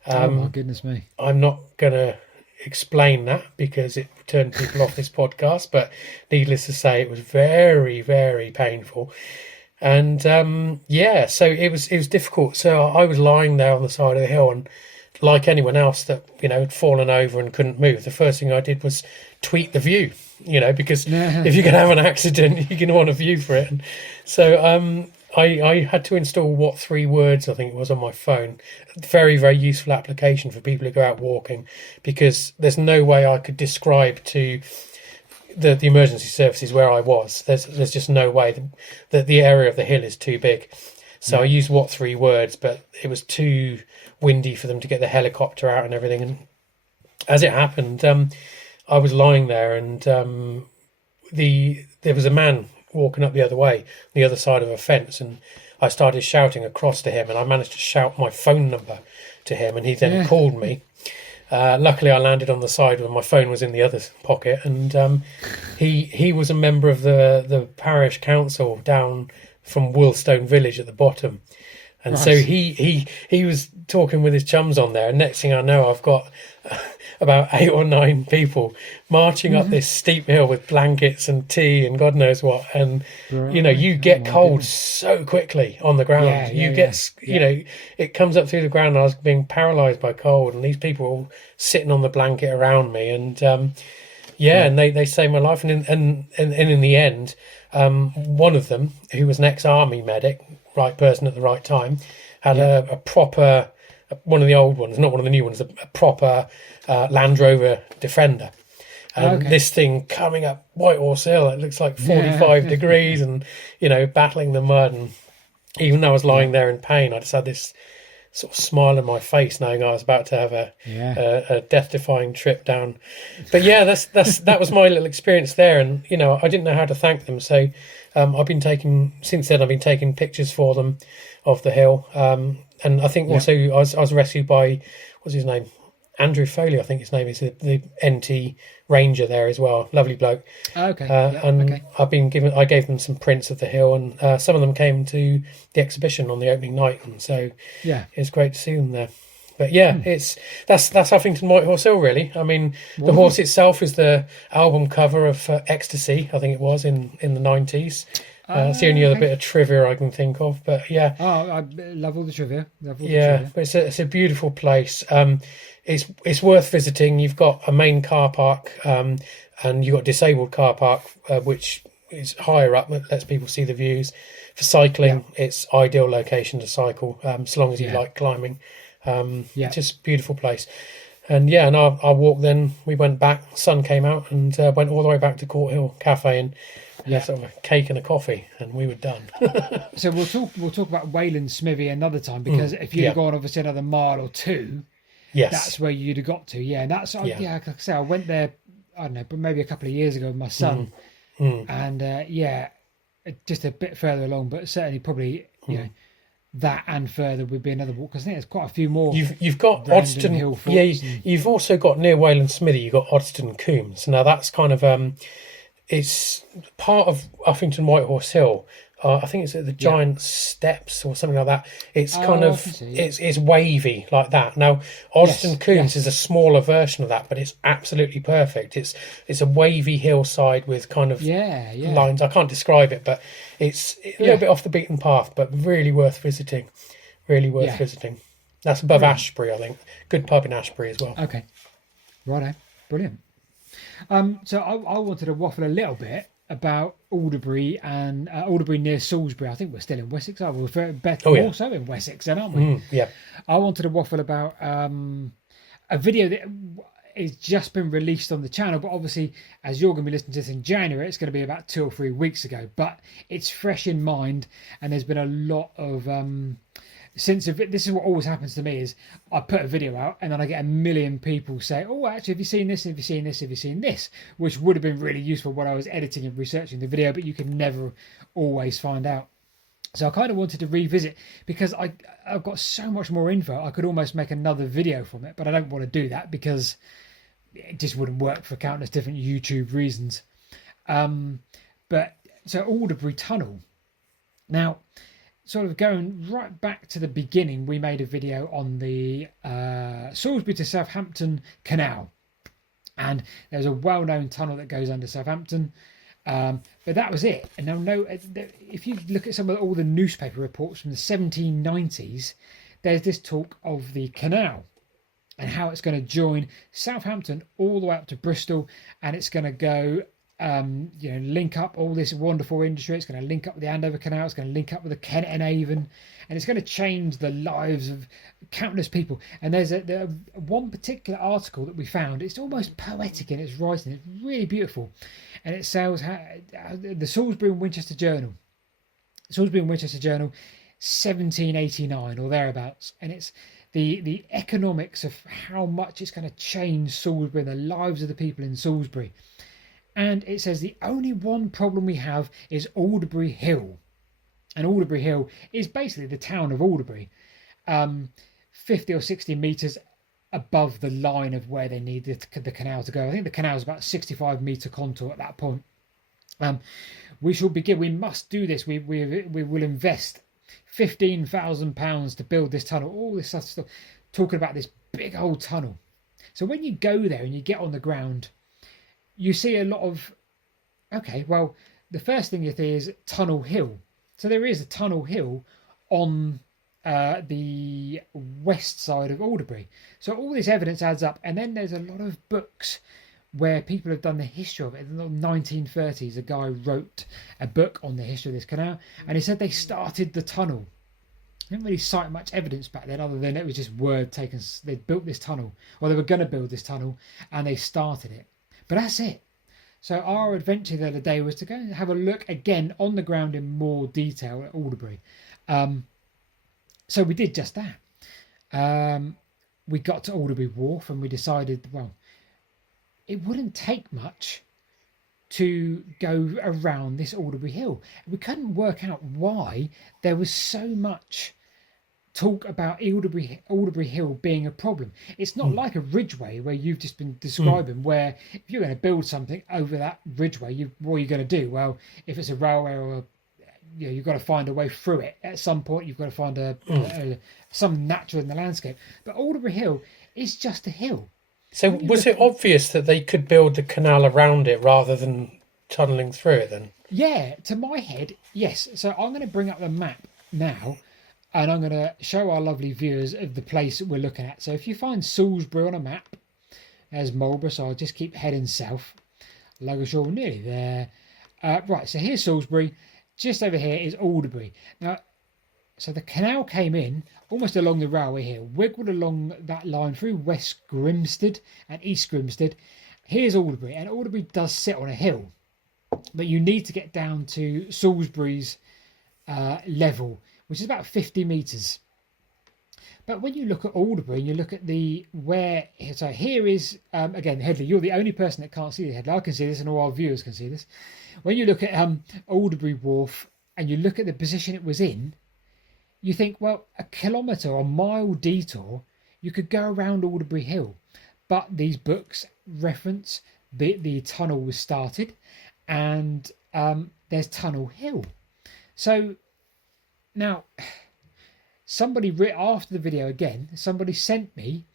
Oh, my goodness me. I'm not going to explain that because it turned people off this podcast, but needless to say, it was very, very painful. And so it was difficult. So I was lying there on the side of the hill, and like anyone else that had fallen over and couldn't move, the first thing I did was tweet the view, because if you're going to have an accident, you're going to want a view for it. And so I had to install What 3 Words, I think it was, on my phone. Very, very useful application for people who go out walking, because there's no way I could describe to the emergency services where I was. There's just no way. The area of the hill is too big. So I used What 3 Words, but it was too windy for them to get the helicopter out and everything. And as it happened, I was lying there, and there was a man walking up the other way, the other side of a fence, and I started shouting across to him, and I managed to shout my phone number to him, and he then called me. Luckily I landed on the side where my phone was in the other pocket, and he was a member of the parish council down from Woolstone Village at the bottom, and so he was talking with his chums on there, and next thing I know, I've got about 8 or 9 people marching up this steep hill with blankets and tea and God knows what. And, you get cold so quickly on the ground. It comes up through the ground. I was being paralysed by cold, and these people were all sitting on the blanket around me. And, and they saved my life. And in the end, one of them, who was an ex-army medic, right person at the right time, had a proper, one of the old ones, not one of the new ones, a proper Land Rover Defender. And this thing coming up White Horse Hill, it looks like 45 degrees, and, battling the mud. And even though I was lying there in pain, I just had this sort of smile on my face, knowing I was about to have a death-defying trip down. But that was my little experience there. And, I didn't know how to thank them. So I've been taking pictures for them of the hill. And I think also I was rescued by, what's his name? Andrew Foley, I think his name is, the NT Ranger there as well. Lovely bloke. I gave them some prints of the hill, and some of them came to the exhibition on the opening night, and so it was great to see them there. But yeah, that's Uffington White Horse Hill, really. I mean, the horse itself is the album cover of Ecstasy, I think it was in the 90s. It's the only other bit of trivia I can think of. But yeah, I love all the trivia. but it's a beautiful place. It's worth visiting. You've got a main car park, and you've got a disabled car park, which is higher up, that lets people see the views. For cycling, it's ideal location to cycle, as long as you like climbing. Just a beautiful place. And our walk, then we went back, sun came out, and went all the way back to Court Hill Cafe and sort of a cake and a coffee, and we were done. So we'll talk about Wayland Smithy another time, because if you'd have gone obviously another mile or two, that's where you'd have got to. And that's like I say, I went there, I don't know, but maybe a couple of years ago with my son, and just a bit further along, but certainly probably you know that and further would be another walk, because I think there's quite a few more. You've got Odston, you've also got near Wayland Smithy, you've got Odston Coombs. Now that's kind of it's part of Uffington White Horse Hill. I think it's at the Giant Steps or something like that. It's kind of it's wavy like that. Now Odston Coombs is a smaller version of that, but it's absolutely perfect. It's a wavy hillside with kind of lines. I can't describe it, but it's a little bit off the beaten path, but really worth visiting. Really worth visiting. That's above Ashbury, I think. Good pub in Ashbury as well. Okay, righto, brilliant. So I wanted to waffle a little bit about Alderbury and Alderbury near Salisbury. I think we're still in Wessex. We're more so in Wessex, then, aren't we? I wanted to waffle about a video that has just been released on the channel, but obviously, as you're going to be listening to this in January, it's going to be about 2 or 3 weeks ago. But it's fresh in mind, and there's been a lot of this is what always happens to me, is I put a video out and then I get a million people say, oh, actually, have you seen this? Have you seen this? Have you seen this? Which would have been really useful when I was editing and researching the video, but you can never always find out. So I kind of wanted to revisit, because I've got so much more info. I could almost make another video from it, but I don't want to do that because it just wouldn't work for countless different YouTube reasons. But so Alderbury Tunnel. Now, sort of going right back to the beginning, we made a video on the Salisbury to Southampton Canal, and there's a well-known tunnel that goes under Southampton, but that was it. And now, if you look at all the newspaper reports from the 1790s, there's this talk of the canal and how it's going to join Southampton all the way up to Bristol, and it's going to go link up all this wonderful industry. It's going to link up with the Andover Canal. It's going to link up with the Kent and Avon, and it's going to change the lives of countless people. And there's one particular article that we found. It's almost poetic in its writing. It's really beautiful, and it says the Salisbury and Winchester Journal, 1789 or thereabouts, and it's the economics of how much it's going to change Salisbury and the lives of the people in Salisbury. And it says the only one problem we have is Alderbury Hill. And Alderbury Hill is basically the town of Alderbury, 50 or 60 metres above the line of where they need the canal to go. I think the canal is about 65 metre contour at that point. We must do this. We will invest £15,000 to build this tunnel. All this stuff, talking about this big old tunnel. So when you go there and you get on the ground, you see a lot of, the first thing you see is Tunnel Hill. So there is a Tunnel Hill on the west side of Alderbury. So all this evidence adds up. And then there's a lot of books where people have done the history of it. In the 1930s, a guy wrote a book on the history of this canal, and he said they started the tunnel. They didn't really cite much evidence back then, other than it was just word taken. They built this tunnel, or they were going to build this tunnel, and they started it. But that's it. So our adventure the other day was to go and have a look again on the ground in more detail at Alderbury. So we did just that. We got to Alderbury Wharf and we decided, it wouldn't take much to go around this Alderbury Hill. We couldn't work out why there was so much talk about Alderbury Hill being a problem. It's not like a Ridgeway where you've just been describing, where if you're going to build something over that Ridgeway, what are you going to do? Well, if it's a railway or you've got to find a way through it at some point. You've got to find some natural in the landscape. But Alderbury Hill is just a hill. So was it obvious that they could build the canal around it rather than tunnelling through it then? Yeah, to my head, yes. So I'm going to bring up the map now, and I'm going to show our lovely viewers of the place that we're looking at. So if you find Salisbury on a map, there's Marlborough, so I'll just keep heading south. Lancashire, nearly there. Right, so here's Salisbury. Just over here is Alderbury. Now, so the canal came in almost along the railway here, wiggled along that line through West Grimsted and East Grimsted. Here's Alderbury, and Alderbury does sit on a hill, but you need to get down to Salisbury's level, which is about 50 metres. But when you look at Alderbury and you look at so here is, again, Hedley, you're the only person that can't see the Hedley. I can see this and all our viewers can see this. When you look at Alderbury Wharf and you look at the position it was in, you think, well, a kilometre or mile detour, you could go around Alderbury Hill. But these books reference the tunnel was started and there's Tunnel Hill. So now, somebody after the video again, somebody sent me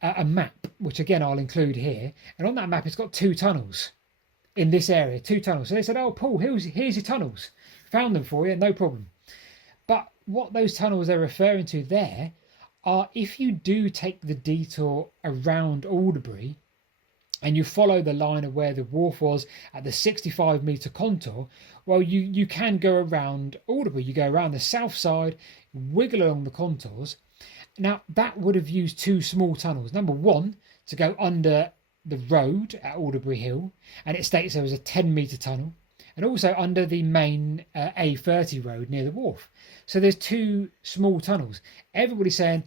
a map, which again I'll include here, and on that map it's got 2 tunnels in this area, 2 tunnels. So they said, "Oh, Paul, here's your tunnels. Found them for you, no problem." But what those tunnels they're referring to there are, if you do take the detour around Alderbury and you follow the line of where the wharf was at the 65-metre contour, well, you can go around Alderbury. You go around the south side, wiggle along the contours. Now, that would have used 2 small tunnels. Number one, to go under the road at Alderbury Hill, and it states there was a 10-metre tunnel, and also under the main A30 road near the wharf. So there's 2 small tunnels. Everybody's saying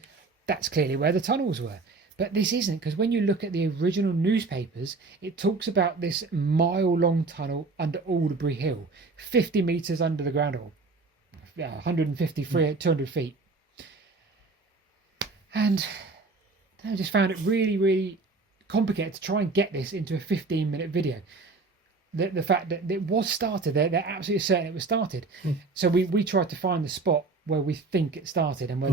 that's clearly where the tunnels were. But this isn't, because when you look at the original newspapers, it talks about this mile-long tunnel under Alderbury Hill, 50 metres under the ground, or 150, 200 feet. And I just found it really, really complicated to try and get this into a 15-minute video. The fact that it was started, they're absolutely certain it was started. So we tried to find the spot where we think it started, and where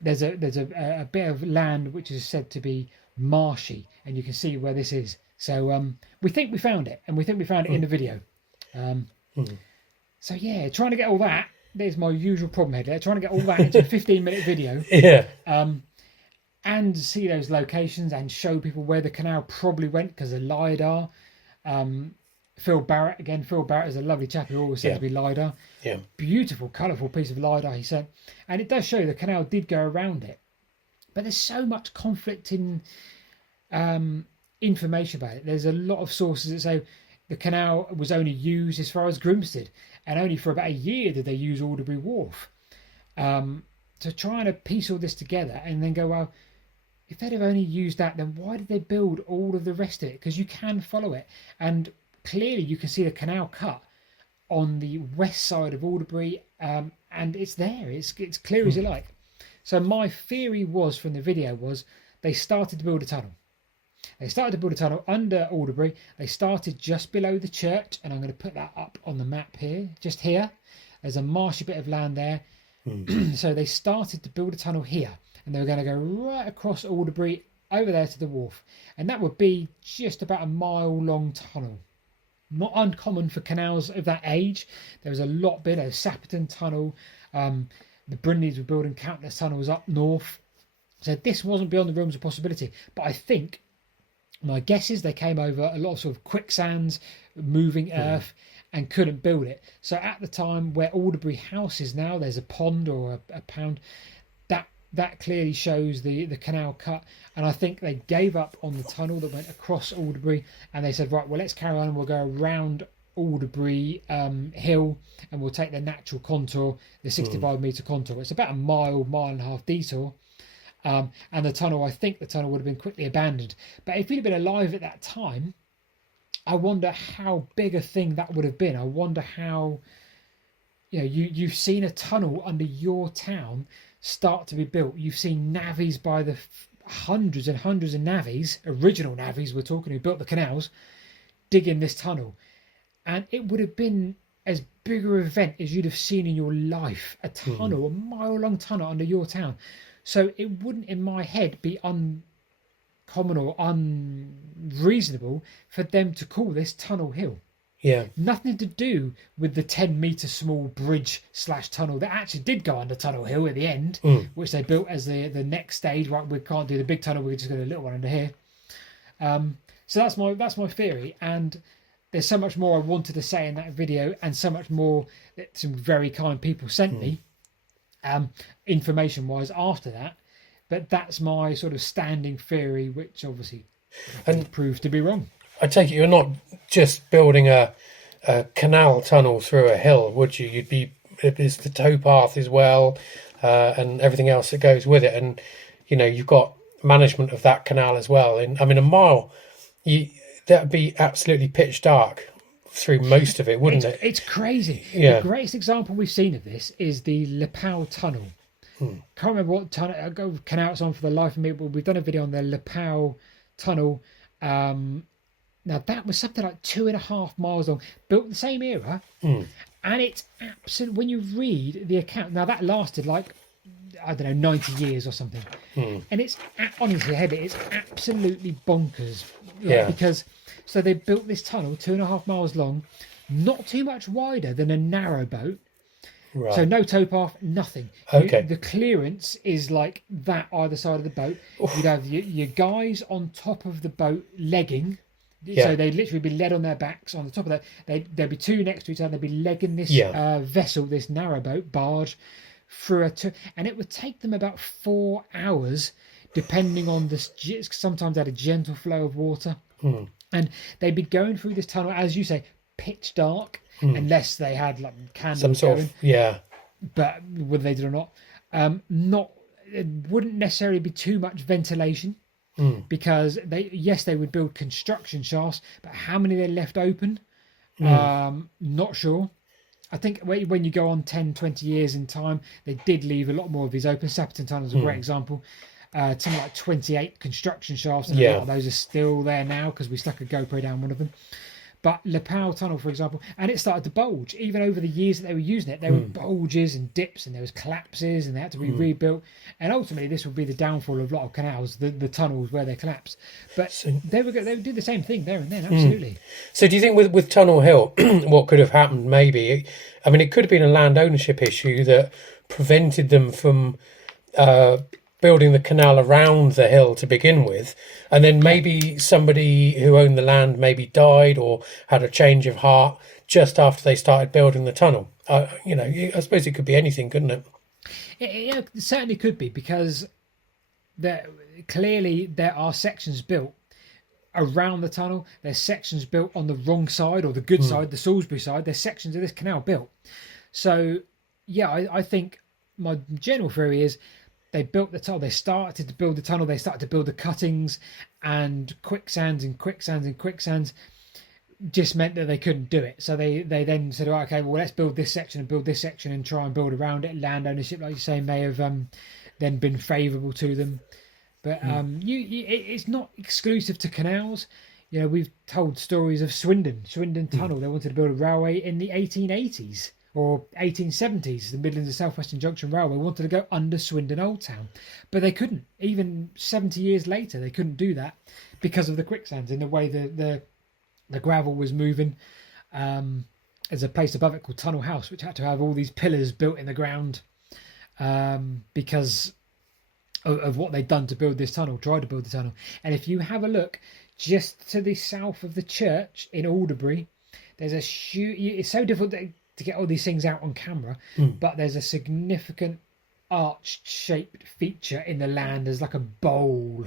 there's a bit of land which is said to be marshy, and you can see where this is. So we think we found it, and we think we found it in the video. So yeah, trying to get all that, there's my usual problem here. Trying to get all that into a 15-minute video. Yeah. And see those locations and show people where the canal probably went because of LiDAR. Phil Barrett is a lovely chap who always said to be LiDAR. Yeah. Beautiful, colourful piece of LiDAR, he said. And it does show the canal did go around it. But there's so much conflicting information about it. There's a lot of sources that say the canal was only used as far as Grimsted, and only for about a year did they use Alderbury Wharf. So trying to piece all this together and then go, well, if they'd have only used that, then why did they build all of the rest of it? Because you can follow it. And clearly you can see the canal cut on the west side of Alderbury, and it's there. It's clear as you like. So my theory was, from the video, was they started to build a tunnel. They started to build a tunnel under Alderbury. They started just below the church, and I'm going to put that up on the map here, just here. There's a marshy bit of land there. So they started to build a tunnel here, and they were going to go right across Alderbury over there to the wharf, and that would be just about a mile-long tunnel. Not uncommon for canals of that age. There was a lot bigger. Sapperton Tunnel. The Brindleys were building countless tunnels up north. So this wasn't beyond the realms of possibility. But I think, my guess is they came over a lot of sort of quicksands, moving earth, and couldn't build it. So at the time where Alderbury House is now, there's a pond or a pound. That clearly shows the canal cut, and I think they gave up on the tunnel that went across Alderbury, and they said, right, well, let's carry on, and we'll go around Alderbury Hill, and we'll take the natural contour, the 65-metre contour. It's about a mile and a half detour, and the tunnel, I think the tunnel would have been quickly abandoned. But if you'd have been alive at that time, I wonder how big a thing that would have been. I wonder how, you've seen a tunnel under your town start to be built. You've seen navvies by the hundreds and hundreds of navvies, original navvies we're talking, who built the canals, digging this tunnel. And it would have been as big an event as you'd have seen in your life. A tunnel, a mile-long tunnel under your town. So it wouldn't, in my head, be uncommon or unreasonable for them to call this Tunnel Hill. Yeah. Nothing to do with the 10-metre small bridge/tunnel that actually did go under Tunnel Hill at the end, which they built as the next stage. Right, we can't do the big tunnel, we're just going to do a little one under here. So that's my theory, and there's so much more I wanted to say in that video, and so much more that some very kind people sent me, information-wise after that. But that's my sort of standing theory, which obviously proved to be wrong. I take it you're not just building a canal tunnel through a hill, would you? It's the towpath as well, and everything else that goes with it, and you've got management of that canal as well. And I mean, a mile, that'd be absolutely pitch dark through most of it, wouldn't it? It's crazy. Yeah. The greatest example we've seen of this is the Lepau Tunnel. Can't remember what canal it's on for the life of me, but we've done a video on the Lepau Tunnel. Now that was something like 2.5 miles long, built the same era, and it's absolute. When you read the account, now that lasted like, I don't know, 90 years or something, and it's honestly, it's absolutely bonkers. Yeah. Because so they built this tunnel 2.5 miles long, not too much wider than a narrow boat. Right. So no towpath, nothing. Okay. The clearance is like that either side of the boat. You'd have your guys on top of the boat legging. Yeah. So they'd literally be led on their backs on the top of that. There'd be two next to each other. They'd be legging this vessel, this narrowboat barge, through and it would take them about 4 hours, depending on this. Sometimes they had a gentle flow of water, and they'd be going through this tunnel, as you say, pitch dark, unless they had like candles some sort going. But whether they did or not, it wouldn't necessarily be too much ventilation. Because they would build construction shafts, but how many they left open, not sure. I think when you go on 10-20 years in time, they did leave a lot more of these open. Sapperton Tunnel is a great example. Something like 28 construction shafts, and a lot of those are still there now because we stuck a GoPro down one of them. But Lepau Tunnel, for example, and it started to bulge. Even over the years that they were using it, there were bulges and dips, and there was collapses, and they had to be rebuilt. And ultimately, this would be the downfall of a lot of canals, the tunnels where they collapse. But they would do the same thing there and then, absolutely. So do you think with Tunnel Hill, what could have happened maybe? I mean, it could have been a land ownership issue that prevented them from building the canal around the hill to begin with, and then maybe somebody who owned the land maybe died or had a change of heart just after they started building the tunnel. I suppose it could be anything, couldn't it? It certainly could be, because clearly there are sections built around the tunnel. There's sections built on the wrong side, or the good side, the Salisbury side. There's sections of this canal built. So I think my general theory is they built the tunnel, they started to build the tunnel, they started to build the cuttings, and quicksands just meant that they couldn't do it. So they then said, okay, well, let's build this section and try and build around it. Land ownership, like you say, may have then been favourable to them. But it's not exclusive to canals. We've told stories of Swindon Tunnel. They wanted to build a railway in the 1880s. Or 1870s, the Midlands and South Western Junction Railway wanted to go under Swindon Old Town, but they couldn't. Even 70 years later, they couldn't do that because of the quicksands and the way the gravel was moving. There's a place above it called Tunnel House, which had to have all these pillars built in the ground because of what they'd done to build this tunnel, tried to build the tunnel. And if you have a look just to the south of the church in Alderbury, there's it's so difficult to get all these things out on camera, but there's a significant arch-shaped feature in the land. There's like a bowl,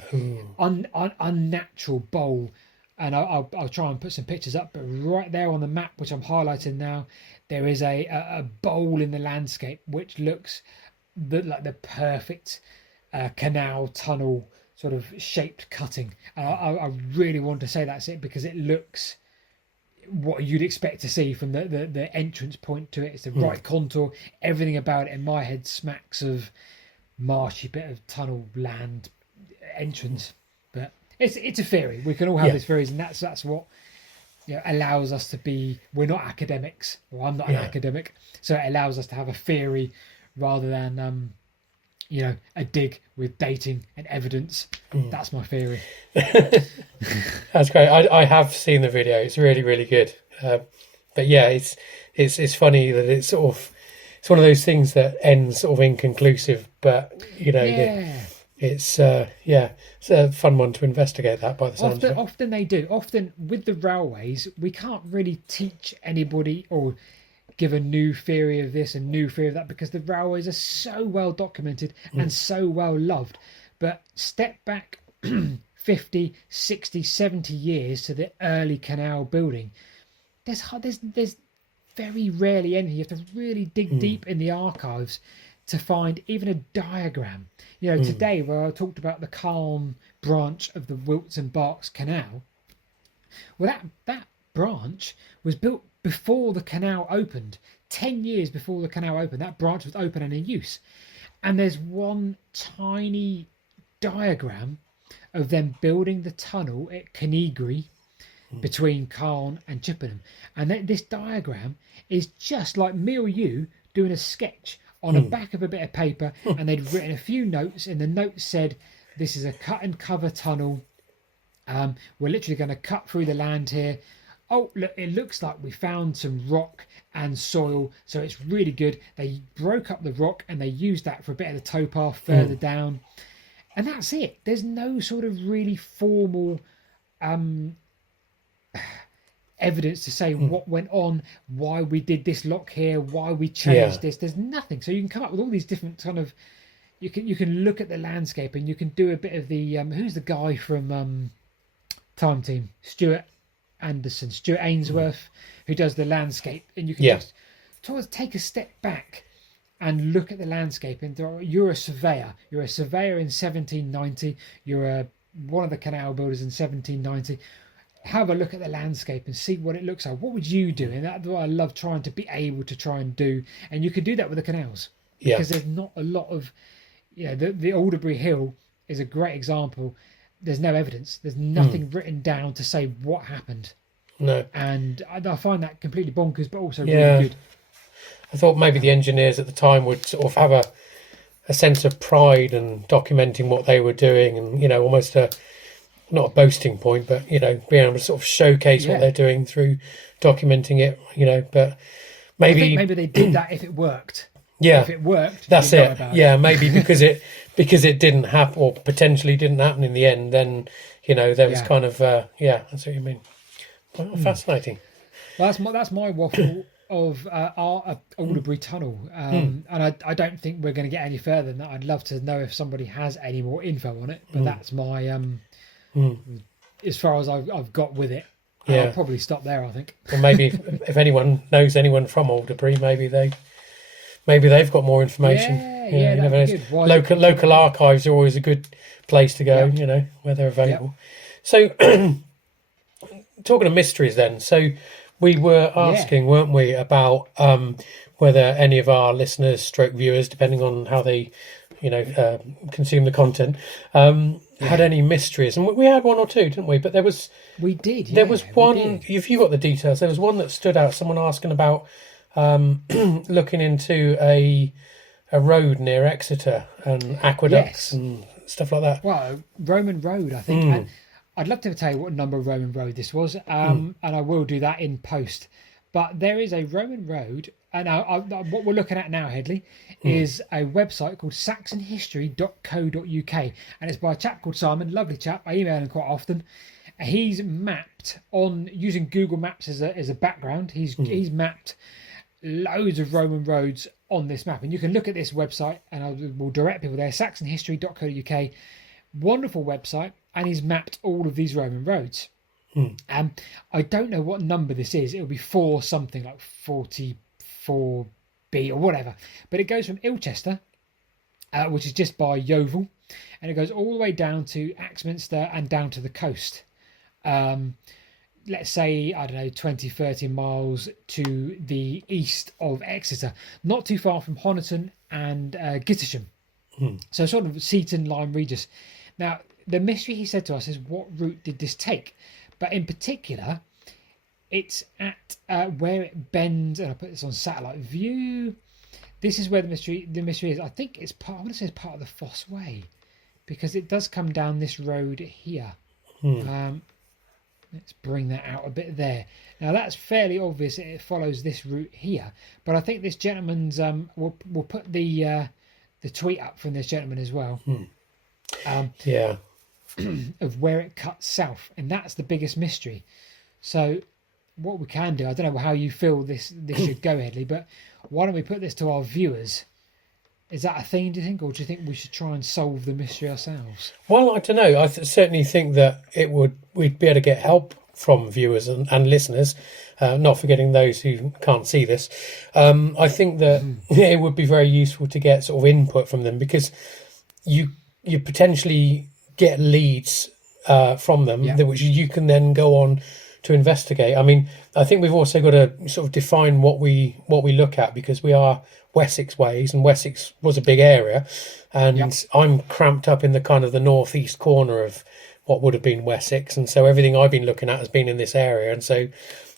unnatural bowl, and I'll try and put some pictures up, but right there on the map, which I'm highlighting now, there is a bowl in the landscape which looks like the perfect canal tunnel sort of shaped cutting, and I really want to say that's it, because it looks what you'd expect to see from the entrance point to it. It's the right contour. Everything about it in my head smacks of marshy bit of tunnel land entrance. But it's a theory. We can all have these theories, and that's what allows us to be. We're not academics, or I'm not an academic, so it allows us to have a theory rather than a dig with dating and evidence. That's my theory. That's great. I have seen the video. It's really, really good. But yeah, it's funny that it's one of those things that ends sort of inconclusive. But it's a fun one to investigate. That by the sounds of it. Often they do. Often with the railways, we can't really teach anybody or give a new theory of this and new theory of that, because the railways are so well documented and so well loved. But step back 50, 60, 70 years to the early canal building, there's very rarely anything. You have to really dig deep in the archives to find even a diagram. Today, where I talked about the Calne branch of the Wilts and Berks Canal, well, that branch was built before the canal opened. 10 years before the canal opened, that branch was open and in use. And there's one tiny diagram of them building the tunnel at Canigre between Calne and Chippenham. And this diagram is just like me or you doing a sketch on the back of a bit of paper, and they'd written a few notes, and the notes said, this is a cut and cover tunnel. We're literally going to cut through the land here. Oh, look, it looks like we found some rock and soil, so it's really good. They broke up the rock and they used that for a bit of the towpath further down. And that's it. There's no sort of really formal evidence to say what went on, why we did this lock here, why we changed this. There's nothing. So you can come up with all these different kind of... You can look at the landscape, and you can do a bit of the... who's the guy from Time Team? Stuart Ainsworth, who does the landscape, and you can just sort of take a step back and look at the landscape. And you're a surveyor. You're a surveyor in 1790. You're one of the canal builders in 1790. Have a look at the landscape and see what it looks like. What would you do? And that's what I love trying to be able to try and do. And you can do that with the canals, because there's not a lot of, the Alderbury Hill is a great example. There's no evidence. There's nothing written down to say what happened. No. And I find that completely bonkers, but also really good. I thought maybe the engineers at the time would sort of have a sense of pride in documenting what they were doing, and, almost not a boasting point, but, being able to sort of showcase what they're doing through documenting it, but maybe... I think maybe they did that if it worked. Yeah. If it worked, that's it. Yeah, maybe because it didn't happen, or potentially didn't happen in the end, then, there was kind of, that's what you mean. Well, fascinating. Well, that's my waffle of our Alderbury Tunnel. And I don't think we're going to get any further than that. I'd love to know if somebody has any more info on it, but that's my, as far as I've got with it. I'll probably stop there, I think. Well, maybe if anyone knows anyone from Alderbury, maybe they've got more information. That'd be good. Local archives are always a good place to go, where they're available. So, talking of mysteries then, so we were asking, weren't we, about whether any of our listeners stroke viewers, depending on how they, consume the content, had any mysteries. And we had one or two, didn't we? But there was one, if you got the details, there was one that stood out, someone asking about looking into a road near Exeter and aqueducts and stuff like that. Well, Roman Road, I think. And I'd love to tell you what number Roman Road this was, and I will do that in post. But there is a Roman Road, and what we're looking at now, Hedley, is a website called saxonhistory.co.uk, and it's by a chap called Simon, lovely chap. I email him quite often. He's mapped on using Google Maps as a background. He's mapped loads of Roman roads on this map, and you can look at this website, and we'll direct people there. saxonhistory.co.uk, wonderful website, and he's mapped all of these Roman roads. I don't know what number this is. It'll be 4 something, like 44B or whatever, but it goes from Ilchester, which is just by Yeovil, and it goes all the way down to Axminster and down to the coast. Let's say, I don't know, 20, 30 miles to the east of Exeter, not too far from Honiton and Gittisham. So sort of Seaton, Lyme Regis. Now, the mystery, he said to us, is what route did this take? But in particular, It's at where it bends, and I put this on satellite view. This is where the mystery is. I think it's part. I want to say it's part of the Foss Way, because it does come down this road here. Let's bring that out a bit there. Now that's fairly obvious. It follows this route here, but I think this gentleman's. We'll put the tweet up from this gentleman as well. Yeah. Of where it cuts south, and that's the biggest mystery. So what we can do, I don't know how you feel this should go, Hedley, but why don't we put this to our viewers? Is that a thing, do you think, or do you think we should try and solve the mystery ourselves? Well, I don't know. I certainly think that we'd be able to get help from viewers and listeners, not forgetting those who can't see this. I think that it would be very useful to get sort of input from them, because you potentially get leads from them, which you can then go on to investigate. I mean, I think we've also got to sort of define what we look at, because we are Wessex ways, and Wessex was a big area, and I'm cramped up in the kind of the northeast corner of what would have been Wessex, and so everything I've been looking at has been in this area, and so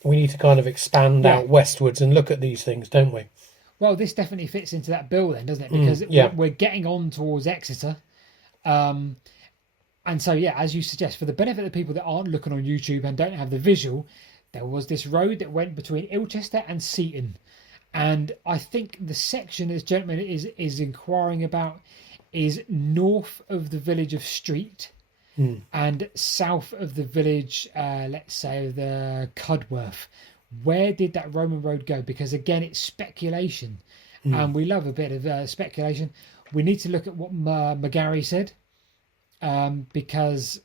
we need to kind of expand out westwards and look at these things, don't we? Well, this definitely fits into that bill then, doesn't it? Because we're getting on towards Exeter. And so, as you suggest, for the benefit of the people that aren't looking on YouTube and don't have the visual, there was this road that went between Ilchester and Seaton. And I think the section this gentleman is inquiring about is north of the village of Street and south of the village, let's say, the Cudworth. Where did that Roman road go? Because, again, it's speculation. And we love a bit of speculation. We need to look at what McGarry said. Because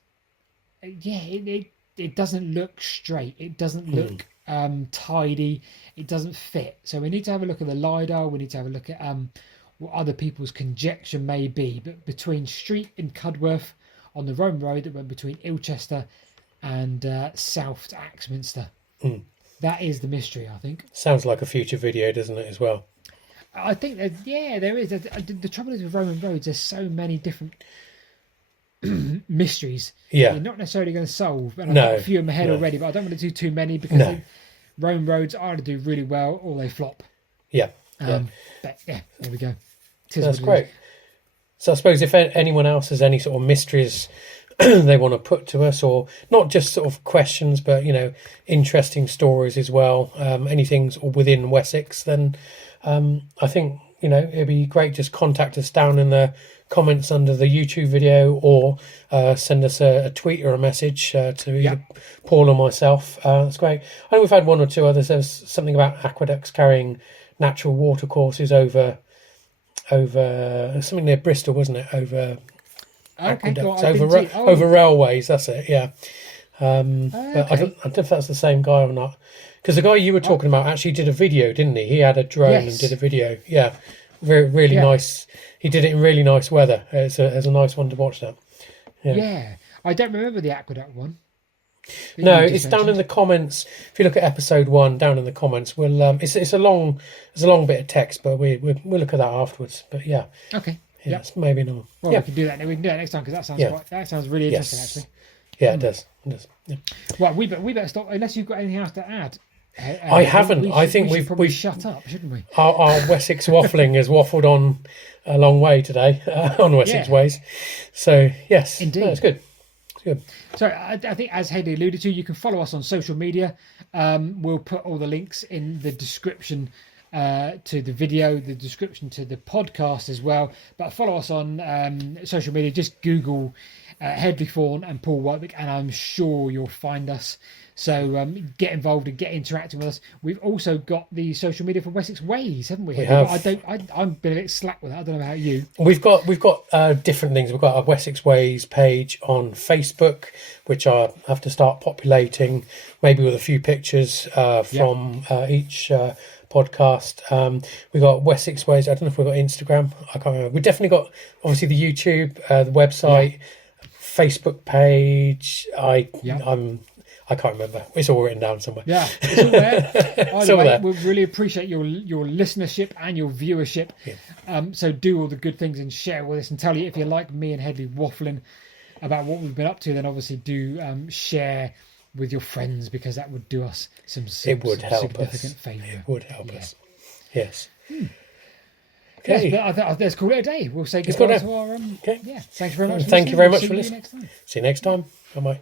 it doesn't look straight, it doesn't look tidy, it doesn't fit. So we need to have a look at the LiDAR, we need to have a look at what other people's conjecture may be. But between Street and Cudworth on the Roman road that went between Ilchester and south to Axminster, that is the mystery, I think. Sounds like a future video, doesn't it, as well? I think that there is. The trouble is with Roman roads, there's so many different mysteries you're not necessarily going to solve, and I've got a few in my head already, but I don't want to do too many, because Roman roads either do really well or they flop. But there we go. That's great. So I suppose if anyone else has any sort of mysteries they want to put to us, or not just sort of questions, but interesting stories as well, anything sort of within Wessex, then I think it'd be great. Just contact us down in the comments under the YouTube video, or send us a tweet or a message to either Paul or myself. That's great. I know we've had one or two others. There's something about aqueducts carrying natural water courses over something near Bristol, wasn't it? Over aqueducts, over railways. That's it. But I don't know if that's the same guy or not. Because the guy you were talking about actually did a video, didn't he? He had a drone and did a video. Yeah, really nice. He did it in really nice weather. It's a nice one to watch that. Yeah. I don't remember the aqueduct one. No, it's down in the comments. If you look at episode 1, down in the comments, we'll it's a long bit of text, but we'll look at that afterwards. But okay, it's maybe not. Well, we can do that. We can do that next time, because that sounds really interesting, actually. Yeah, it does. Yeah. Well, we better stop unless you've got anything else to add. I haven't. I think we should probably shut up, shouldn't we? Our Wessex waffling has waffled on a long way today on Wessex ways. So yes, indeed, it's good. It's good. So I think, as Hedley alluded to, you can follow us on social media. We'll put all the links in the description to the video, the description to the podcast as well. But follow us on social media. Just Google Hedley Thorne and Paul Whitewick, and I'm sure you'll find us. So get involved and get interacting with us. We've also got the social media for Wessex Ways, haven't we? We have. I'm been a bit slack with that. I don't know about you. We've got different things. We've got our Wessex Ways page on Facebook, which I have to start populating, maybe with a few pictures from each podcast. We've got Wessex Ways. I don't know if we've got Instagram. I can't remember. We've definitely got, obviously, the YouTube, the website, Facebook page. I can't remember. It's all written down somewhere. Yeah, it's all there. It's all there. We really appreciate your listenership and your viewership. So do all the good things and share with us, and tell you if you like me and Hedley waffling about what we've been up to, then obviously do share with your friends, because that would do us some It would help significant us. favour. It would help Yeah. us. Yes. Yes, Okay. but let's call it a day. We'll say Let's goodbye call it to our. Okay. Yeah, thanks very much. Thank you very much for See you listening. next time. See you next time. Bye bye.